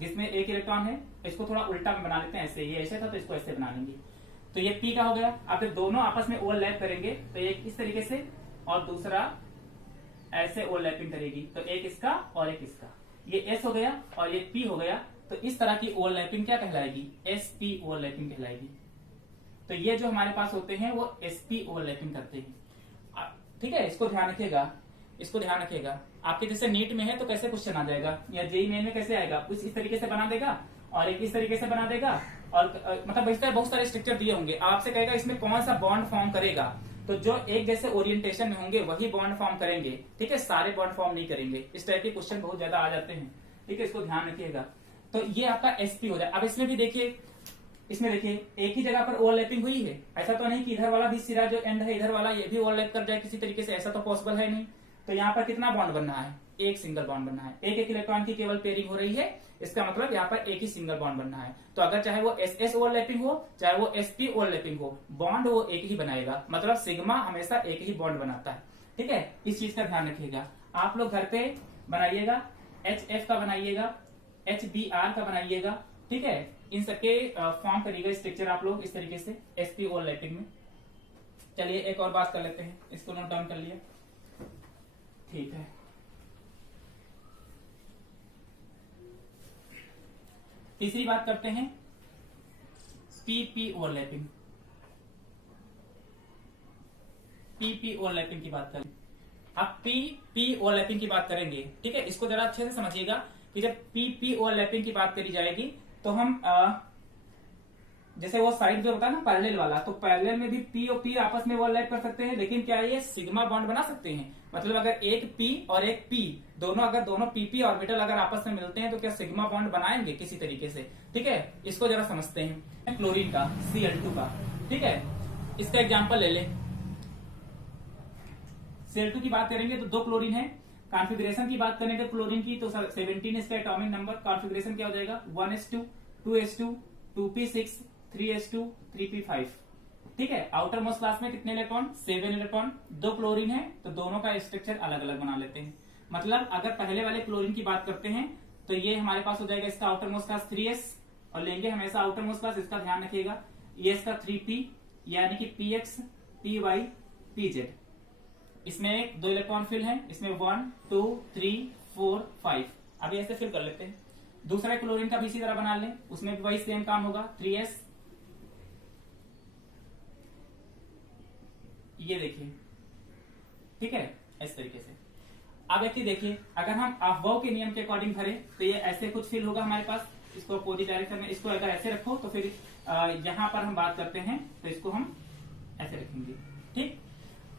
जिसमें एक इलेक्ट्रॉन है, इसको थोड़ा उल्टा में बना लेते हैं, ऐसे ये ऐसे था तो इसको ऐसे बना लेंगे, तो ये पी का हो गया। अब जब दोनों आपस में ओवरलैप करेंगे तो एक इस तरीके से और दूसरा ऐसे ओवरलैपिंग करेगी, तो एक इसका और एक इसका, ये एस हो गया और ये पी हो गया। तो इस तरह की ओवरलैपिंग क्या कहलाएगी, एसपी ओवरलैपिंग कहलाएगी। तो ये जो हमारे पास होते हैं वो एसपी ओवरलैपिंग करते हैं, ठीक है। इसको ध्यान रखिएगा, इसको ध्यान रखिएगा। आपके जैसे नीट में है तो कैसे क्वेश्चन आ जाएगा, या जेईई मेन में कैसे आएगा, कुछ इस तरीके से बना देगा और एक इस तरीके से बना देगा, और मतलब इस तरह बहुत सारे स्ट्रक्चर दिए होंगे। आपसे कहेगा इसमें कौन सा बॉन्ड फॉर्म करेगा, तो जो एक जैसे ओरिएंटेशन में होंगे वही बॉन्ड फॉर्म करेंगे, ठीक है, सारे बॉन्ड फॉर्म नहीं करेंगे। इस टाइप के क्वेश्चन बहुत ज्यादा आ जाते हैं, ठीक है, इसको ध्यान रखिएगा। तो ये आपका एसपी हो जाए। अब इसमें भी देखिए, इसमें देखिए एक ही जगह पर ओवरलैपिंग हुई है, ऐसा तो नहीं कि इधर वाला भी सिरा जो एंड है इधर वाला ये भी ओवरलैप कर जाए किसी तरीके से, ऐसा तो पॉसिबल है नहीं। तो यहाँ पर कितना बॉन्ड बनना है, एक सिंगल बॉन्ड बनना है, एक इलेक्ट्रॉन की केवल पेयरिंग हो रही है, इसका मतलब यहाँ पर एक ही सिंगल बॉन्ड बनना है। तो अगर चाहे वो एस एस ओवरलैपिंग हो चाहे वो एसपी ओवरलैपिंग हो, बॉन्ड वो एक ही बनाएगा, मतलब सिग्मा हमेशा एक ही बॉन्ड बनाता है, ठीक है। इस चीज का ध्यान रखिएगा। आप लोग घर पे बनाइएगा, HF का बनाइएगा, HBr का बनाइएगा, ठीक है। इन सबके फॉर्म करिएगा स्ट्रक्चर आप लोग इस तरीके से एसपी ओवरलैपिंग में। चलिए एक और बात कर लेते हैं, इसको नोट डाउन कर लिया, ठीक है। तीसरी बात करते हैं पीपी ओवरलैपिंग। पीपी ओवरलैपिंग की बात करें, अब पीपी ओवरलैपिंग की बात करेंगे, ठीक है। इसको जरा अच्छे से समझिएगा कि जब पीपी ओवरलैपिंग की बात करी जाएगी तो हम जैसे वो साइड जो होता है ना पैरेलल वाला, तो पैरेलल में भी पी और पी आपस में ओवरलैप कर सकते हैं, लेकिन क्या ये सिग्मा बॉन्ड बना सकते हैं? मतलब अगर एक पी और एक पी दोनों पीपी ऑर्बिटल अगर आपस में मिलते हैं तो क्या सिग्मा बॉन्ड बनाएंगे किसी तरीके से, ठीक है। इसको जरा समझते हैं। क्लोरीन का Cl2 का, ठीक है, इसका एग्जाम्पल ले ले। Cl2 की बात करेंगे तो 2 क्लोरीन है। कॉन्फ़िगरेशन की बात करेंगे क्लोरीन की तो 17 इसका एटॉमिक नंबर। कॉन्फ़िगरेशन क्या हो जाएगा, 1s2 2s2 2p6 3s2 3p5, ठीक है। आउटर मोस्ट क्लास में कितने इलेक्ट्रॉन, 7 इलेक्ट्रॉन। 2 क्लोरीन है तो दोनों का स्ट्रक्चर अलग अलग बना लेते हैं। मतलब अगर पहले वाले क्लोरीन की बात करते हैं तो ये हमारे पास हो जाएगा इसका आउटर मोस्ट क्लास 3s, और लेंगे हमेशा आउटर मोस्ट क्लास, इसका ध्यान रखिएगा। ये इसका 3p यानी कि px py pz। इसमें 2 इलेक्ट्रॉन फिल है, इसमें 1 2 3 4 5। अभी ऐसे फिल कर लेते हैं। दूसरा क्लोरीन का भी इसी तरह बना लें, उसमें भी वही सेम काम होगा। 3s, ये देखिए, ठीक है, इस तरीके से। अब एक चीज देखिए, अगर हम अफबाउ के नियम के अकॉर्डिंग भरें तो ये ऐसे कुछ फील होगा हमारे पास। इसको अपोजिट डायरेक्शन में, इसको अगर ऐसे रखो तो फिर यहाँ पर हम बात करते हैं तो इसको हम ऐसे रखेंगे, ठीक।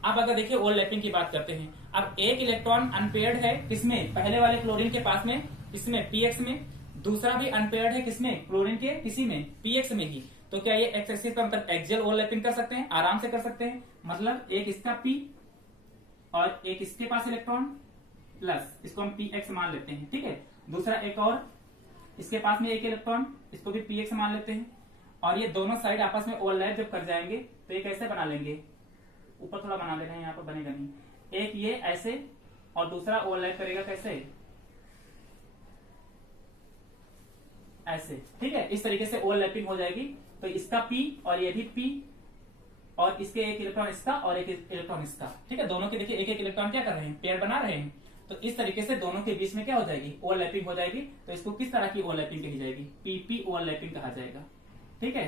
अब अगर देखिए ओवरलैपिंग की बात करते हैं, अब एक इलेक्ट्रॉन अनपेयर्ड है किसमें, पहले वाले क्लोरीन के पास में, किसमें, पीएक्स में। दूसरा भी अनपेयर्ड है किसमें, क्लोरीन के किसी में, पीएक्स में ही। तो क्या ये एक्स एक्सिस पर मतलब एक्सियल ओवरलैपिंग कर सकते हैं, आराम से कर सकते हैं। मतलब एक इसका पी और एक इसके पास इलेक्ट्रॉन प्लस, इसको हम पी एक्स मान लेते हैं, ठीक है। दूसरा एक और इसके पास में एक इलेक्ट्रॉन, इसको भी पी एक्स मान लेते हैं। और ये दोनों साइड आपस में ओवरलैप जब कर जाएंगे तो ये कैसे बना लेंगे, ऊपर थोड़ा बना लेना है, यहाँ पर बनेगा नहीं। एक ये ऐसे और दूसरा ओवरलैप करेगा कैसे, ऐसे, ठीक है। इस तरीके से ओवरलैपिंग हो जाएगी। तो इसका पी और ये भी पी और इसके एक इलेक्ट्रॉन इसका और एक इलेक्ट्रॉन इसका, ठीक है। दोनों के देखिए एक एक इलेक्ट्रॉन क्या कर रहे हैं, पेयर बना रहे हैं। तो इस तरीके से दोनों के बीच में क्या हो जाएगी, ओवरलैपिंग हो जाएगी। तो इसको किस तरह की ओवरलैपिंग कही जाएगी, पीपी ओवरलैपिंग कहा जाएगा, ठीक है।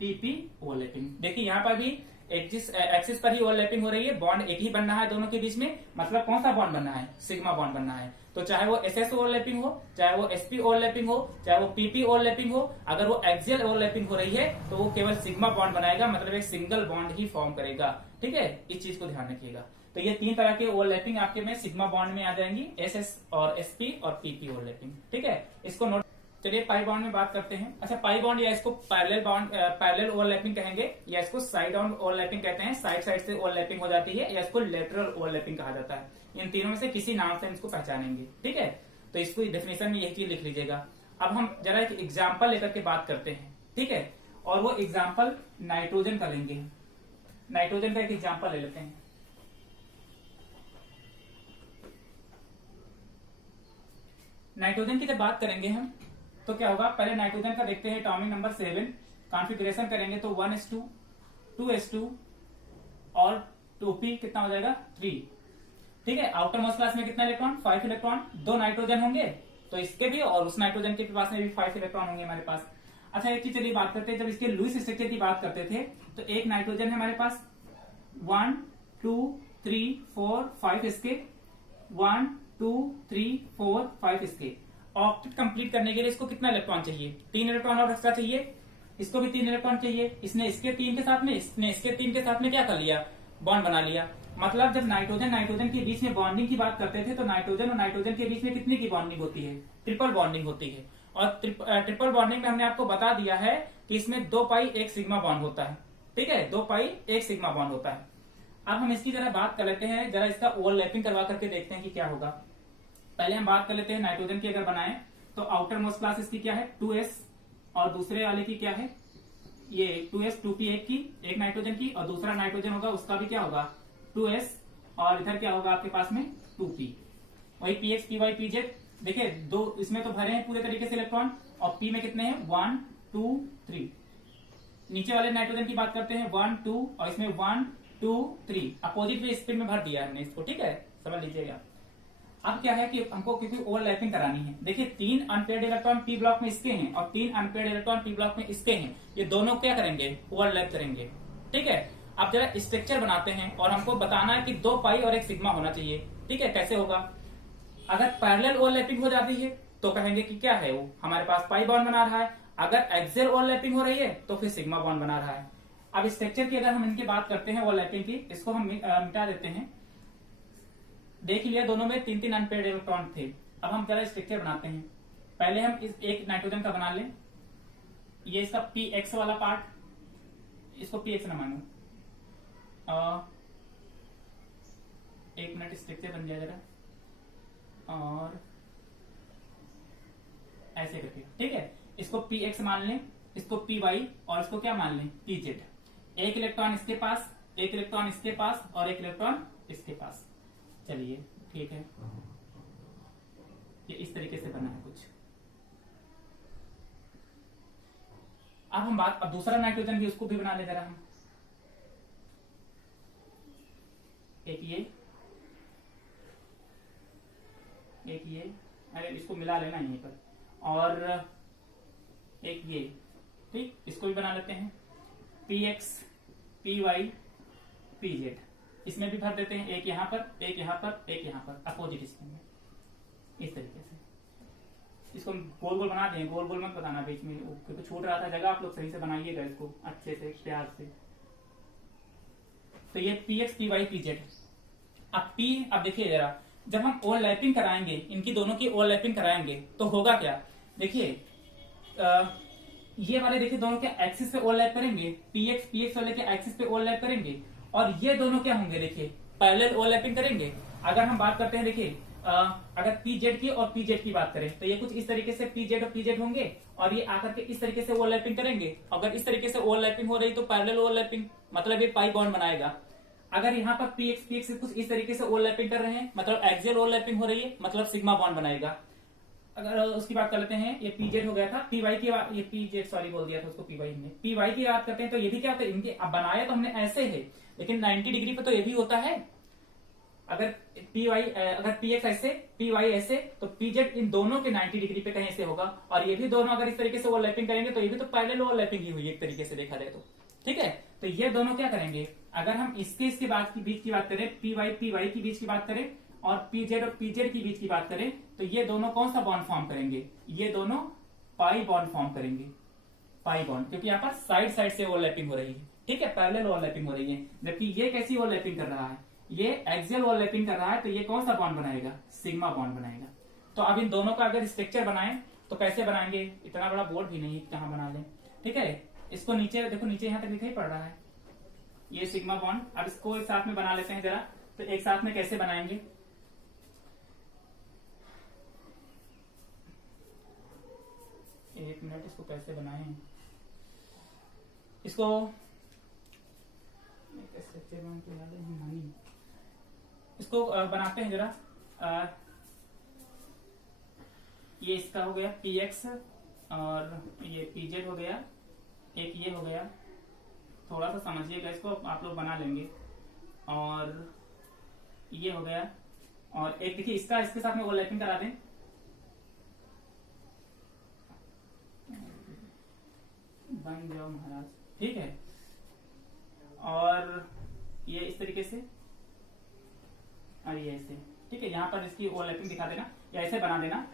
PP overlapping. देखिए यहाँ पर भी एक्सिस पर ही ओवरलैपिंग हो रही है, बॉन्ड एक ही बनना है दोनों के बीच में। मतलब कौन सा बॉन्ड बनना है, सिग्मा बॉन्ड बनना है। तो चाहे वो एसएस ओवरलैपिंग हो, चाहे वो एसपी ओवरलैपिंग हो, चाहे वो पीपी ओवरलैपिंग हो, अगर वो एक्सियल ओवरलैपिंग हो रही है तो वो केवल सिग्मा बॉन्ड बनाएगा, मतलब एक सिंगल बॉन्ड ही फॉर्म करेगा, ठीक है। इस चीज को ध्यान रखिएगा। तो ये तीन तरह के ओवरलैपिंग आपके में सिग्मा बॉन्ड में आ जाएंगी, एसएस और एसपी और पीपी ओवरलैपिंग, ठीक है। इसको नोट। चलिए पाई बॉन्ड में बात करते हैं। अच्छा, पाई बॉन्ड या इसको पैरेलल बॉन्ड, पैरेलल ओवरलैपिंग कहेंगे, या इसको साइड ऑन ओवरलैपिंग कहते हैं, साइड साइड से ओवरलैपिंग हो जाती है, या इसको लेटरल ओवरलैपिंग कहा जाता है। इन तीनों में से किसी नाम से हम इसको पहचानेंगे, ठीक है। तो इसको डेफिनेशन में यही चीज लिख लीजिएगा। अब हम जरा एक एग्जाम्पल लेकर के बात करते हैं, ठीक है। और वो एग्जाम्पल नाइट्रोजन का लेंगे। नाइट्रोजन का एक एग्जाम्पल ले लेते हैं। नाइट्रोजन की जब बात करेंगे हम तो क्या होगा, पहले नाइट्रोजन का देखते हैं एटॉमिक नंबर 7। कॉन्फ़िगरेशन करेंगे तो 1s2 2s2 और 2p कितना हो जाएगा 3, ठीक है। आउटर मोस्ट क्लास में कितना इलेक्ट्रॉन, 5 इलेक्ट्रॉन। दो नाइट्रोजन होंगे तो इसके भी और उस नाइट्रोजन के पास में भी 5 इलेक्ट्रॉन होंगे हमारे पास। अच्छा एक चीज चलिए बात करते हैं, जब इसके लुईस स्ट्रक्चर की बात करते थे तो एक नाइट्रोजन है हमारे पास 1 2 3 4 5 इसके, 1 2 3 4 5 इसके। ऑक्टेट कंप्लीट करने के लिए इसको कितना इलेक्ट्रॉन चाहिए, 3 इलेक्ट्रॉन और एक्स्ट्रा चाहिए। इसको भी 3 इलेक्ट्रॉन चाहिए। इसने इसके 3 के साथ में, इसने इसके 3 के साथ में क्या कर लिया, बॉन्ड बना लिया। मतलब जब नाइट्रोजन नाइट्रोजन के बीच में बॉन्डिंग की बात करते थे तो नाइट्रोजन और नाइट्रोजन के बीच में कितनी की बॉन्डिंग होती है, ट्रिपल बॉन्डिंग होती है। और ट्रिपल बॉन्डिंग में हमने आपको बता दिया है कि इसमें 2 पाई 1 सिग्मा बॉन्ड होता है, ठीक है। 2 पाई 1 सिग्मा बॉन्ड होता है। अब हम इसकी जरा बात कर लेते हैं, जरा इसका ओवरलैपिंग करवा करके देखते हैं कि क्या होगा। पहले हम बात कर लेते हैं नाइट्रोजन की अगर बनाए तो आउटर मोस्ट क्लास इसकी क्या है 2s और दूसरे वाले की क्या है ये 2s 2p एक नाइट्रोजन की, और दूसरा नाइट्रोजन होगा उसका भी क्या होगा 2s और इधर क्या होगा आपके पास में 2p। वही px py pz देखिए दो इसमें तो भरे हैं पूरे तरीके से इलेक्ट्रॉन, और p में कितने हैं 1 2 3। नीचे वाले नाइट्रोजन की बात करते हैं 1 2 और इसमें 1 2 3 अपोजिट भी स्पीड में भर दिया है हमने इसको, ठीक है, समझ लीजिएगा। अब क्या है कि हमको क्योंकि ओवरलैपिंग करानी है। देखिए 3 अनपेयर्ड इलेक्ट्रॉन पी ब्लॉक में इसके हैं और 3 अनपेयर्ड इलेक्ट्रॉन पी ब्लॉक में इसके हैं, ये दोनों क्या करेंगे ओवरलैप करेंगे, ठीक है। अब जरा स्ट्रक्चर बनाते हैं और हमको बताना है कि 2 पाई और 1 सिग्मा होना चाहिए, ठीक है। कैसे होगा, अगर पैरेलल ओवरलैपिंग हो जाती है तो कहेंगे कि क्या है वो हमारे पास पाई बॉन्ड बना रहा है, अगर एक्सियल ओवरलैपिंग हो रही है तो फिर सिग्मा बॉन्ड बना रहा है। अब स्ट्रक्चर की अगर हम इनकी बात करते हैं ओवरलैपिंग की, इसको हम मिटा देते हैं। देख लिया दोनों में 3 3 अनपेयर्ड इलेक्ट्रॉन थे। अब हम जरा स्ट्रक्चर बनाते हैं। पहले हम इस एक नाइट्रोजन का बना लें, ये इसका पी एक्स वाला पार्ट, इसको पी एक्स न मानो, एक मिनट स्ट्रक्चर बन गया जरा, और ऐसे करके, ठीक है। इसको पी एक्स मान लें, इसको पी वाई और इसको क्या मान लें पी जेड। एक इलेक्ट्रॉन इसके पास, एक इलेक्ट्रॉन इसके पास और एक इलेक्ट्रॉन इसके पास। चलिए ठीक है, ये इस तरीके से बना है कुछ। अब दूसरा नाइट्रोजन भी उसको भी बना ले जरा हम। एक ये अरे इसको मिला लेना यहीं पर, और एक ये, ठीक, इसको भी बना लेते हैं p x p y p z, इसमें भी भर देते हैं, एक यहाँ पर, एक यहाँ पर, एक यहाँ पर, अपोजिट स्पिन में, इस तरीके से। इसको गोल गोल बना दें, गोल गोल मत बताना बीच में, क्योंकि छूट रहा था जगह, आप लोग सही से बनाइएगा इसको अच्छे से प्यार से। तो ये पीएक्स पीवाई पीजेड। अब देखिए जरा, जब हम ओवरलैपिंग कराएंगे, इनकी दोनों की ओवरलैपिंग कराएंगे तो होगा क्या, देखिए ये वाले देखिए दोनों के एक्सिस पे ओवरलैप करेंगे, पीएक्स वाले के एक्सिस पे ओवरलैप करेंगे, और ये दोनों क्या होंगे, देखिए पैरेलल ओवरलैपिंग करेंगे। अगर हम बात करते हैं, देखिए अगर पीजेड की और पीजेड की बात करें तो ये कुछ इस तरीके से पीजेड और पीजेड होंगे, और ये आकर के इस तरीके से ओवरलैपिंग करेंगे। अगर इस तरीके से ओवरलैपिंग हो रही तो पैरेलल ओवरलैपिंग, मतलब ये पाई बॉन्ड बनाएगा। अगर यहाँ पर पीएक्स कुछ इस तरीके से ओवरलैपिंग कर रहे हैं, मतलब एक्सियल ओवरलैपिंग हो रही है, मतलब सिग्मा बॉन्ड बनाएगा। अगर उसकी बात कर लेते हैं, ये पीजेड हो गया था, पीवाई की ये पीजेड सॉरी बोल दिया था उसको पीवाई में, पीवाई की बात करते हैं तो ये भी क्या होता है, इनके अब बनाया तो हमने ऐसे है, लेकिन 90 डिग्री पे तो ये भी होता है। अगर अगर पीएक्स ऐसे, पीवाई ऐसे, तो पीजेड इन दोनों के 90 डिग्री पे कहीं से होगा, और ये भी दोनों अगर इस तरीके से ओवरलैपिंग करेंगे तो ये भी तो पैरेलल ओवरलैपिंग ही हुई एक तरीके से देखा जाए तो, ठीक है। तो ये दोनों क्या करेंगे, अगर हम इसके बीच की बात करें, पीवाई की बीच की बात करें, और पीजेड की बीच की बात करें, तो ये दोनों कौन सा बॉन्ड फॉर्म करेंगे, ये दोनों पाई बॉन्ड फॉर्म करेंगे, पाई बॉन्ड, क्योंकि यहाँ पर साइड साइड से ओवरलैपिंग हो रही है, ठीक है, पैरेलल ओवरलैपिंग हो रही है। जबकि ये कैसी ओवरलैपिंग कर रहा है, ये एक्सियल ओवरलैपिंग कर रहा है, तो ये कौन सा बॉन्ड बनाएगा, सिग्मा बॉन्ड बनाएगा। तो अब इन दोनों का अगर स्ट्रक्चर बनाएं तो कैसे बनाएंगे, इतना बड़ा बोर्ड भी नहीं कहां बना लें, ठीक है। इसको नीचे देखो, नीचे यहां तक दिखाई पड़ रहा है ये सिग्मा बॉन्ड। अब इसको एक साथ में बना लेते हैं जरा, तो एक साथ में कैसे बनाएंगे, एक मिनट, इसको कैसे बनाएं, इसको इसको बनाते हैं जरा। ये इसका हो गया पीएक्स, और ये पीजेड हो गया, एक ये हो गया, थोड़ा सा समझिएगा इसको, आप लोग बना लेंगे। और ये हो गया, और एक देखिए इसका इसके साथ में ओवरलैपिंग करा दें, बन जाओ महाराज, ठीक है। और ये इस तरीके से, और ये ऐसे, ठीक है। यहाँ पर इसकी ओवरलैपिंग दिखा देना, या ऐसे बना देना,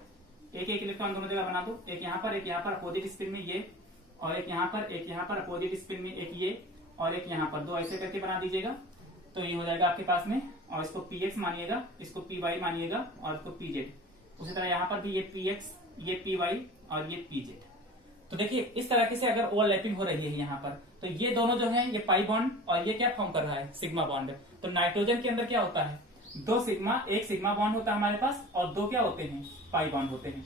एक एक इलेक्ट्रॉन दोनों जगह बना दो, एक यहाँ पर अपोजिट स्पिन में ये, और एक यहाँ पर अपोजिट स्पिन में एक ये, और एक यहाँ पर, दो ऐसे करके बना दीजिएगा, तो ये हो जाएगा आपके पास में। और इसको पीएक्स मानिएगा, इसको पीवाई मानिएगा, और इसको पीजेड। उसी तरह यहाँ पर भी ये पीएक्स, ये पीवाई, और ये पीजेड। तो देखिए इस तरह से अगर ओवरलैपिंग हो रही है यहाँ पर, तो ये दोनों जो है, ये पाई बॉन्ड, और ये क्या फॉर्म कर रहा है, सिग्मा बॉन्ड। तो नाइट्रोजन के अंदर क्या होता है, एक सिग्मा बॉन्ड होता है हमारे पास, और दो क्या होते हैं, पाई बॉन्ड होते हैं,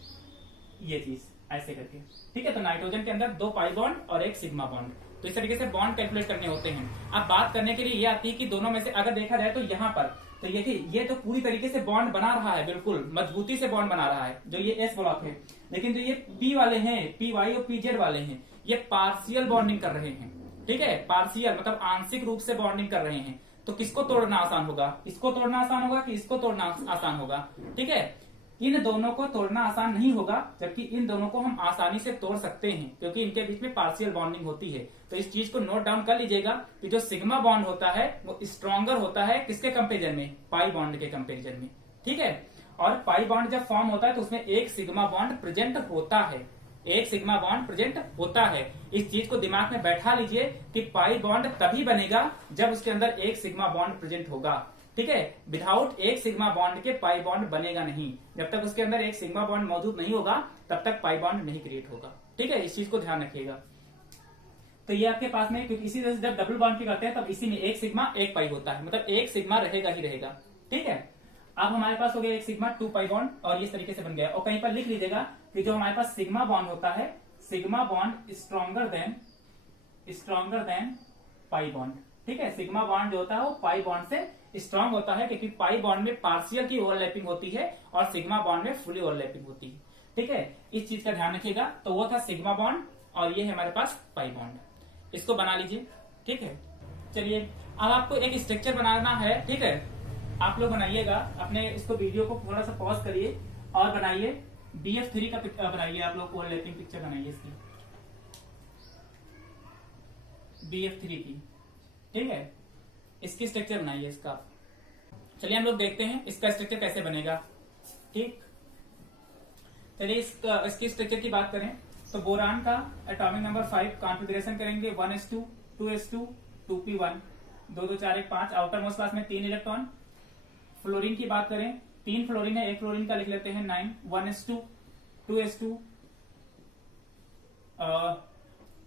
ये चीज ऐसे करके, ठीक है। तो नाइट्रोजन के अंदर दो पाई बॉन्ड और एक सिग्मा बॉन्ड, तो इस तरीके से बॉन्ड कैलकुलेट करने होते हैं। अब बात करने के लिए ये आती है कि दोनों में से अगर देखा जाए तो यहाँ पर, तो ये तो पूरी तरीके से बॉन्ड बना रहा है, बिल्कुल मजबूती से बॉन्ड बना रहा है, जो ये एस ब्लॉक है। लेकिन जो ये पी वाले हैं, पी वाई और पीजेड वाले हैं, ये पार्शियल बॉन्डिंग कर रहे हैं, ठीक है। पार्शियल मतलब आंशिक रूप से बॉन्डिंग कर रहे हैं। तो किसको तोड़ना आसान होगा, इसको तोड़ना आसान होगा कि इसको तोड़ना आसान होगा, ठीक है। इन दोनों को तोड़ना आसान नहीं होगा, जबकि इन दोनों को हम आसानी से तोड़ सकते हैं, क्योंकि इनके बीच में पार्शियल बॉन्डिंग होती है। तो इस चीज को नोट डाउन कर लीजिएगा कि जो सिग्मा बॉन्ड होता है वो स्ट्रॉन्गर होता है किसके कंपेरिजन में, पाई बॉन्ड के कंपेरिजन में, ठीक है। और पाई बॉन्ड जब फॉर्म होता है तो उसमें एक सिग्मा बॉन्ड प्रेजेंट होता है, एक सिग्मा बॉन्ड प्रेजेंट होता है। इस चीज को दिमाग में बैठा लीजिए कि पाई बॉन्ड तभी बनेगा जब उसके अंदर एक सिग्मा बॉन्ड प्रेजेंट होगा, ठीक है। विदाउट एक सिग्मा बॉन्ड के पाई बॉन्ड बनेगा नहीं। जब तक उसके अंदर एक सिग्मा बॉन्ड मौजूद नहीं होगा तब तक पाई बॉन्ड नहीं क्रिएट होगा, ठीक है। इस चीज को ध्यान रखिएगा। तो ये आपके पास में, क्योंकि इसी तरह से जब डबल बॉन्ड की करते हैं तब इसी में एक सिग्मा एक पाई होता है, मतलब एक सिग्मा रहेगा ही रहेगा, ठीक है। अब हमारे पास हो गया एक सिग्मा 2 पाई बॉन्ड, और इस तरीके से बन गया। और कहीं पर लिख लीजिएगा कि जो हमारे पास सिग्मा बॉन्ड होता है, sigma bond stronger than pi bond, ठीक है। सिग्मा बॉन्ड जो होता है वो पाई बॉन्ड से स्ट्रांग होता है, क्योंकि पाई बॉन्ड में पार्शियल की ओवरलैपिंग होती है और सिग्मा बॉन्ड में फुली ओवरलैपिंग होती है, ठीक है। इस चीज का ध्यान रखिएगा। तो वो था सिग्मा बॉन्ड, और ये है हमारे पास पाई बॉन्ड। इसको बना लीजिए, ठीक है। चलिए अब आपको एक स्ट्रक्चर बनाना है, ठीक है। आप लोग बनाइएगा अपने, इसको वीडियो को थोड़ा सा पॉज करिए और बनाइए BF3 का बनाइए, आप लोग ओवरलैपिंग पिक्चर बनाइए इसकी, BF3 की, ठीक है। इसकी स्ट्रक्चर बनाइए इसका। चलिए हम लोग देखते हैं इसका स्ट्रक्चर कैसे बनेगा। ठीक, चलिए इसकी स्ट्रक्चर की बात करें तो बोरान का एटॉमिक नंबर 5 कॉन्फ़िगरेशन करेंगे 1s2 2s2 2p1 2 2 4 1 5। Outer most class में 3 इलेक्ट्रॉन। फ्लोरीन की बात करें 3 फ्लोरीन है, एक फ्लोरीन का लिख लेते हैं 9 1s2 2s2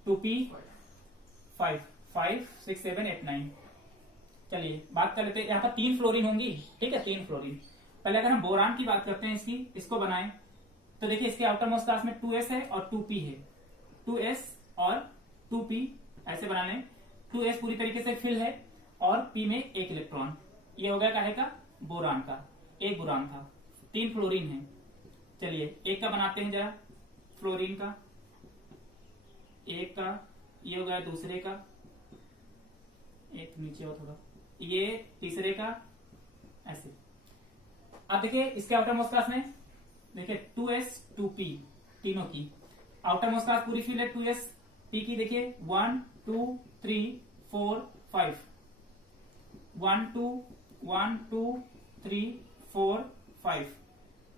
2p5 5 6 7 8 9। चलिए बात कर लेते हैं, यहाँ पर 3 फ्लोरीन होंगी। ठीक है, 3 फ्लोरीन। पहले अगर हम बोरान की बात करते हैं इसको बनाएं तो देखिए इसके आउटर मोस्ट क्लास में 2s है और 2p है। 2s और 2p ऐसे बना लें। 2s पूरी तरीके से फिल है और p में एक इलेक्ट्रॉन। ये हो गया काहे का? बोरान का। एक बोरान था, 3 फ्लोरीन है। चलिए एक का बनाते हैं जरा, फ्लोरीन का एक का, ये हो गया दूसरे का, एक नीचे और थोड़ा, ये तीसरे का, ऐसे। अब देखिए इसके आउटर मोस्ट क्लास में देखिए 2s 2p तीनों की आउटर मोस्ट क्लास पूरी फिल है। 2s p की देखिए 1 2 3 4 5 1 2 1 2 3 4 5।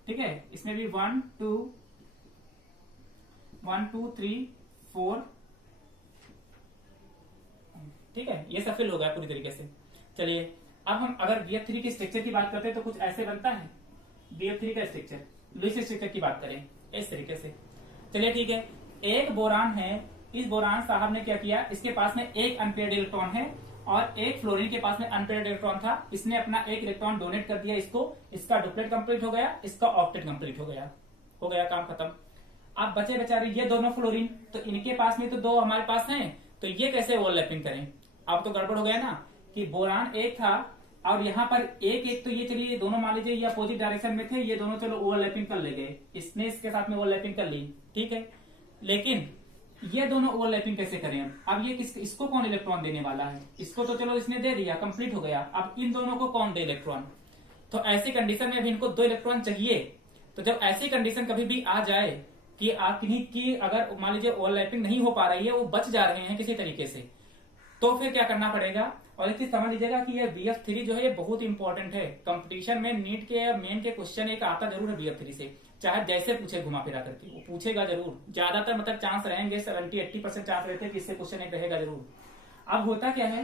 ठीक है, इसमें भी 1 2 3 4। ठीक है, ये सब फिल हो गया पूरी तरीके से। चलिए अब हम अगर BF3 की स्ट्रक्चर की बात करते हैं तो कुछ ऐसे बनता है। BF3 का स्ट्रक्चर, लुईस स्ट्रक्चर की बात करें इस तरीके से। चलिए ठीक है, एक बोरान है। इस बोरान साहब ने क्या किया, इसके पास में एक अनपेयर्ड इलेक्ट्रॉन है और एक फ्लोरीन के पास में अनपेयर्ड इलेक्ट्रॉन था। इसने अपना एक इलेक्ट्रॉन डोनेट कर दिया इसको। इसका डुप्लेट कंप्लीट हो गया, इसका ऑक्टेट कंप्लीट हो गया काम खत्म। अब बचे बेचारे ये दोनों फ्लोरीन, तो इनके पास में तो 2 हमारे पास हैं, तो ये कैसे ओवरलैपिंग करें? अब तो गड़बड़ हो गया ना कि बोरान एक था और यहाँ पर एक तो ये, चलिए दोनों मान लीजिए ये अपोजिट डायरेक्शन में थे, ये दोनों चलो ओवरलैपिंग कर ले गए, इसने इसके साथ में ओवरलैपिंग कर ली। ठीक है, लेकिन ये दोनों ओवरलैपिंग कैसे करें? अब ये इसको कौन इलेक्ट्रॉन देने वाला है? इसको तो चलो इसने दे दिया, कंप्लीट हो गया। अब इन दोनों को कौन दे इलेक्ट्रॉन? तो ऐसी कंडीशन में अभी इनको 2 इलेक्ट्रॉन चाहिए। तो जब ऐसी कंडीशन कभी भी आ जाए कि आप किन्हीं की अगर मान लीजिए ओवरलैपिंग नहीं हो पा रही है, वो बच जा रहे हैं किसी तरीके से, तो फिर क्या करना पड़ेगा? और एक चीज समझ लीजिएगा कि ये BF3 जो है ये बहुत इंपॉर्टेंट है। कंपटीशन में नीट के मेन के क्वेश्चन एक आता जरूर है BF3 से, चाहे जैसे पूछे घुमा फिरा करके, वो पूछेगा जरूर। ज्यादातर मतलब चांस रहेंगे 70-80% चांस रहते हैं कि इससे क्वेश्चन एक रहेगा जरूर। अब होता क्या है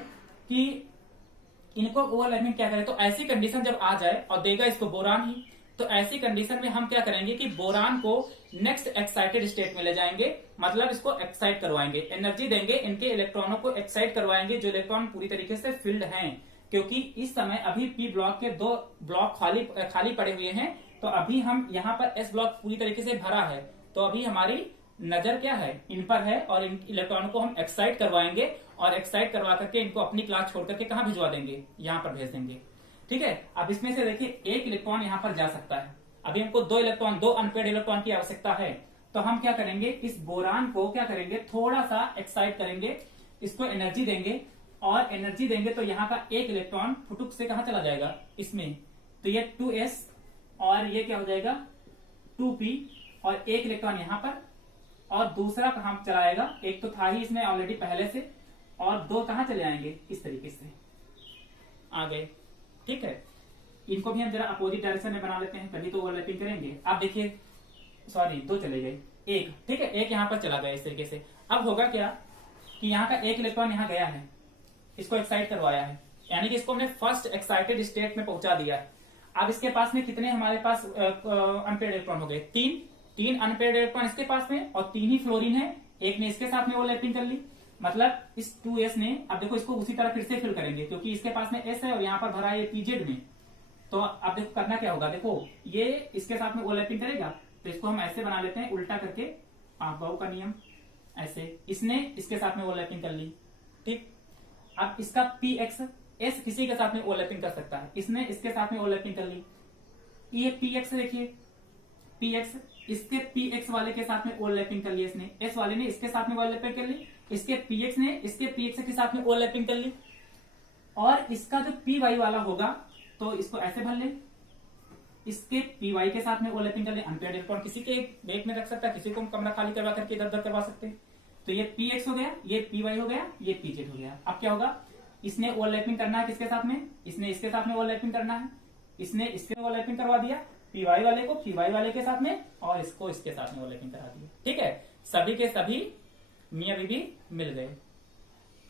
कि इनको ओवरलैपिंग क्या करें, तो ऐसी कंडीशन जब आ जाए और देगा इसको बोरान ही, तो ऐसी कंडीशन में हम क्या करेंगे कि बोरान को नेक्स्ट एक्साइटेड स्टेट में ले जाएंगे, मतलब इसको एक्साइट करवाएंगे, एनर्जी देंगे, इनके इलेक्ट्रॉनों को एक्साइट करवाएंगे जो इलेक्ट्रॉन पूरी तरीके से फिल्ड हैं। क्योंकि इस समय अभी पी ब्लॉक के 2 ब्लॉक खाली पड़े हुए हैं, तो अभी हम यहाँ पर एस ब्लॉक पूरी तरीके से भरा है, तो अभी हमारी नजर क्या है, इन पर है, और इन इलेक्ट्रॉनों को हम एक्साइट करवाएंगे और एक्साइट करवा करके इनको अपनी क्लास छोड़ करके कहाँ भिजवा देंगे, यहाँ पर भेज देंगे। ठीक है, अब इसमें से देखिए एक इलेक्ट्रॉन यहाँ पर जा सकता है। अभी हमको 2 इलेक्ट्रॉन, 2 अनपेयर्ड इलेक्ट्रॉन की आवश्यकता है, तो हम क्या करेंगे, इस बोरान को क्या करेंगे, थोड़ा सा एक्साइट करेंगे, इसको एनर्जी देंगे, और एनर्जी देंगे तो यहाँ का एक इलेक्ट्रॉन फुटुक से कहाँ चला जाएगा, इसमें, तो ये 2s और ये क्या हो जाएगा 2p, और एक इलेक्ट्रॉन यहाँ पर, और दूसरा कहाँ चला आएगा, एक तो था ही इसमें ऑलरेडी पहले से, और 2 कहाँ चले आएंगे, इस तरीके से आ गए। ठीक है, इनको भी हम जरा अपोजिट डायरेक्शन में बना लेते हैं, तभी तो ओवरलैपिंग करेंगे। आप देखिए, सॉरी 2 चले गए, एक, ठीक है, एक यहाँ पर चला गया इस तरीके से। अब होगा क्या कि यहाँ का एक इलेक्ट्रॉन यहाँ गया है, इसको एक्साइट करवाया है, यानी कि इसको हमने फर्स्ट एक्साइटेड स्टेट में पहुंचा दिया है। अब इसके पास में कितने हमारे पास अनपेयर्ड इलेक्ट्रॉन हो गए, 3 अनपेयर्ड इलेक्ट्रॉन इसके पास में, और 3 ही फ्लोरीन है, एक ने इसके साथ में ओवरलैपिंग कर ली, मतलब इस 2s ने, अब देखो इसको उसी तरह फिर से फिल करेंगे, क्योंकि इसके पास में s है और यहाँ पर भरा है pz में, तो अब देखो करना क्या होगा, देखो ये इसके साथ में ओवरलैपिंग करेगा, तो इसको हम ऐसे बना लेते हैं उल्टा करके, बाहु का नियम ऐसे, इसने इसके साथ में ओवरलैपिंग कर ली। ठीक, अब इसका px, s किसी के साथ में ओवरलैपिंग कर सकता है, इसने इसके साथ में ओवरलैपिंग कर ली, ये px देखिए, px इसके px वाले के साथ में ओवरलैपिंग कर ली इसने, s वाले ने इसके साथ में ओवरलैपिंग कर ली, इसके px ने इसके px के साथ में ओवरलैपिंग कर ली, और इसका जो py वाला होगा तो इसको ऐसे भर ले, इसके py के साथ में ओवरलैपिंग कर ले, अनपेयर्ड इलेक्ट्रॉन किसी के बैग में रख सकता है, किसी को कमरा खाली करवा करके इधर उधर करवा सकते हैं। तो ये px हो गया, ये py हो गया, ये pz हो गया। अब क्या होगा, इसने ओवरलैपिंग करना है किसके साथ में, इसने इसके साथ में ओवरलैपिंग करना है, इसने इसके ओवरलैपिंग करवा दिया पी वाई वाले को पी वाई वाले के साथ में, और इसको इसके साथ में ओवरलैपिंग करा दिया। ठीक है, सभी के सभी मियां बीबी मिल गए।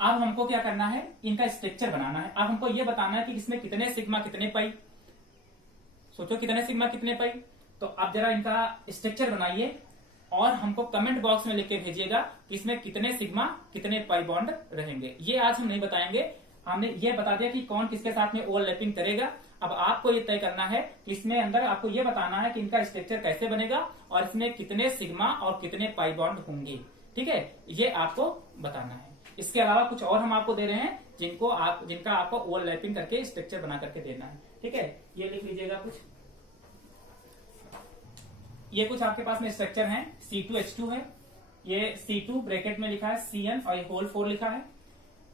अब हमको क्या करना है, इनका स्ट्रक्चर बनाना है। अब हमको ये बताना है कि इसमें कितने सिग्मा कितने पाई, सोचो कितने सिग्मा कितने पाई। तो अब जरा इनका स्ट्रक्चर बनाइए और हमको कमेंट बॉक्स में लिख के भेजिएगा कि इसमें कितने सिग्मा कितने पाई बॉन्ड रहेंगे। ये आज हम नहीं बताएंगे, हमने ये बता दिया कि कौन किसके साथ में ओवरलैपिंग करेगा। अब आपको ये तय करना है कि इसमें अंदर आपको ये बताना है कि इनका स्ट्रक्चर कैसे बनेगा और इसमें कितने सिग्मा और कितने पाई बॉन्ड होंगे। ठीक है, ये आपको बताना है। इसके अलावा कुछ और हम आपको दे रहे हैं जिनका आपको ओवरलैपिंग करके स्ट्रक्चर बना करके देना है। ठीक है, ये लिख लीजिएगा कुछ, ये कुछ आपके पास में स्ट्रक्चर हैं। C2H2 है, ये C2 ब्रैकेट में लिखा है CN और ये होल 4 लिखा है,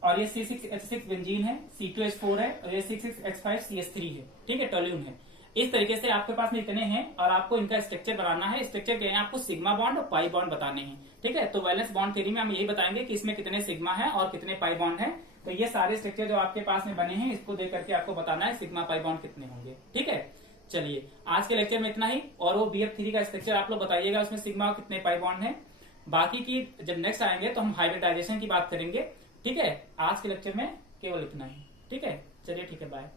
और ये C6H6 बेंजीन है, C2H4 है और ये C6H5CH3 है। ठीक है, टोल्यून है। इस तरीके से आपके पास में इतने हैं और आपको इनका स्ट्रक्चर बनाना है। स्ट्रक्चर के आपको सिग्मा बॉन्ड और पाई बॉन्ड बताने हैं। ठीक है, तो वैलेंस बॉन्ड थ्योरी में हम यही बताएंगे कि इसमें कितने सिग्मा है और कितने पाई बॉन्ड है। तो ये सारे स्ट्रक्चर जो आपके पास में बने हैं, इसको देख करके आपको बताना है सिग्मा पाई बॉन्ड कितने होंगे। ठीक है, चलिए आज के लेक्चर में इतना ही। और वो BF3 का स्ट्रक्चर आप लोग बताइएगा उसमें सिग्मा कितने पाई बॉन्ड है। बाकी की जब नेक्स्ट आएंगे तो हम हाइब्रिडाइजेशन की बात करेंगे। ठीक है, आज के लेक्चर में केवल इतना ही। ठीक है, चलिए ठीक है, बाय।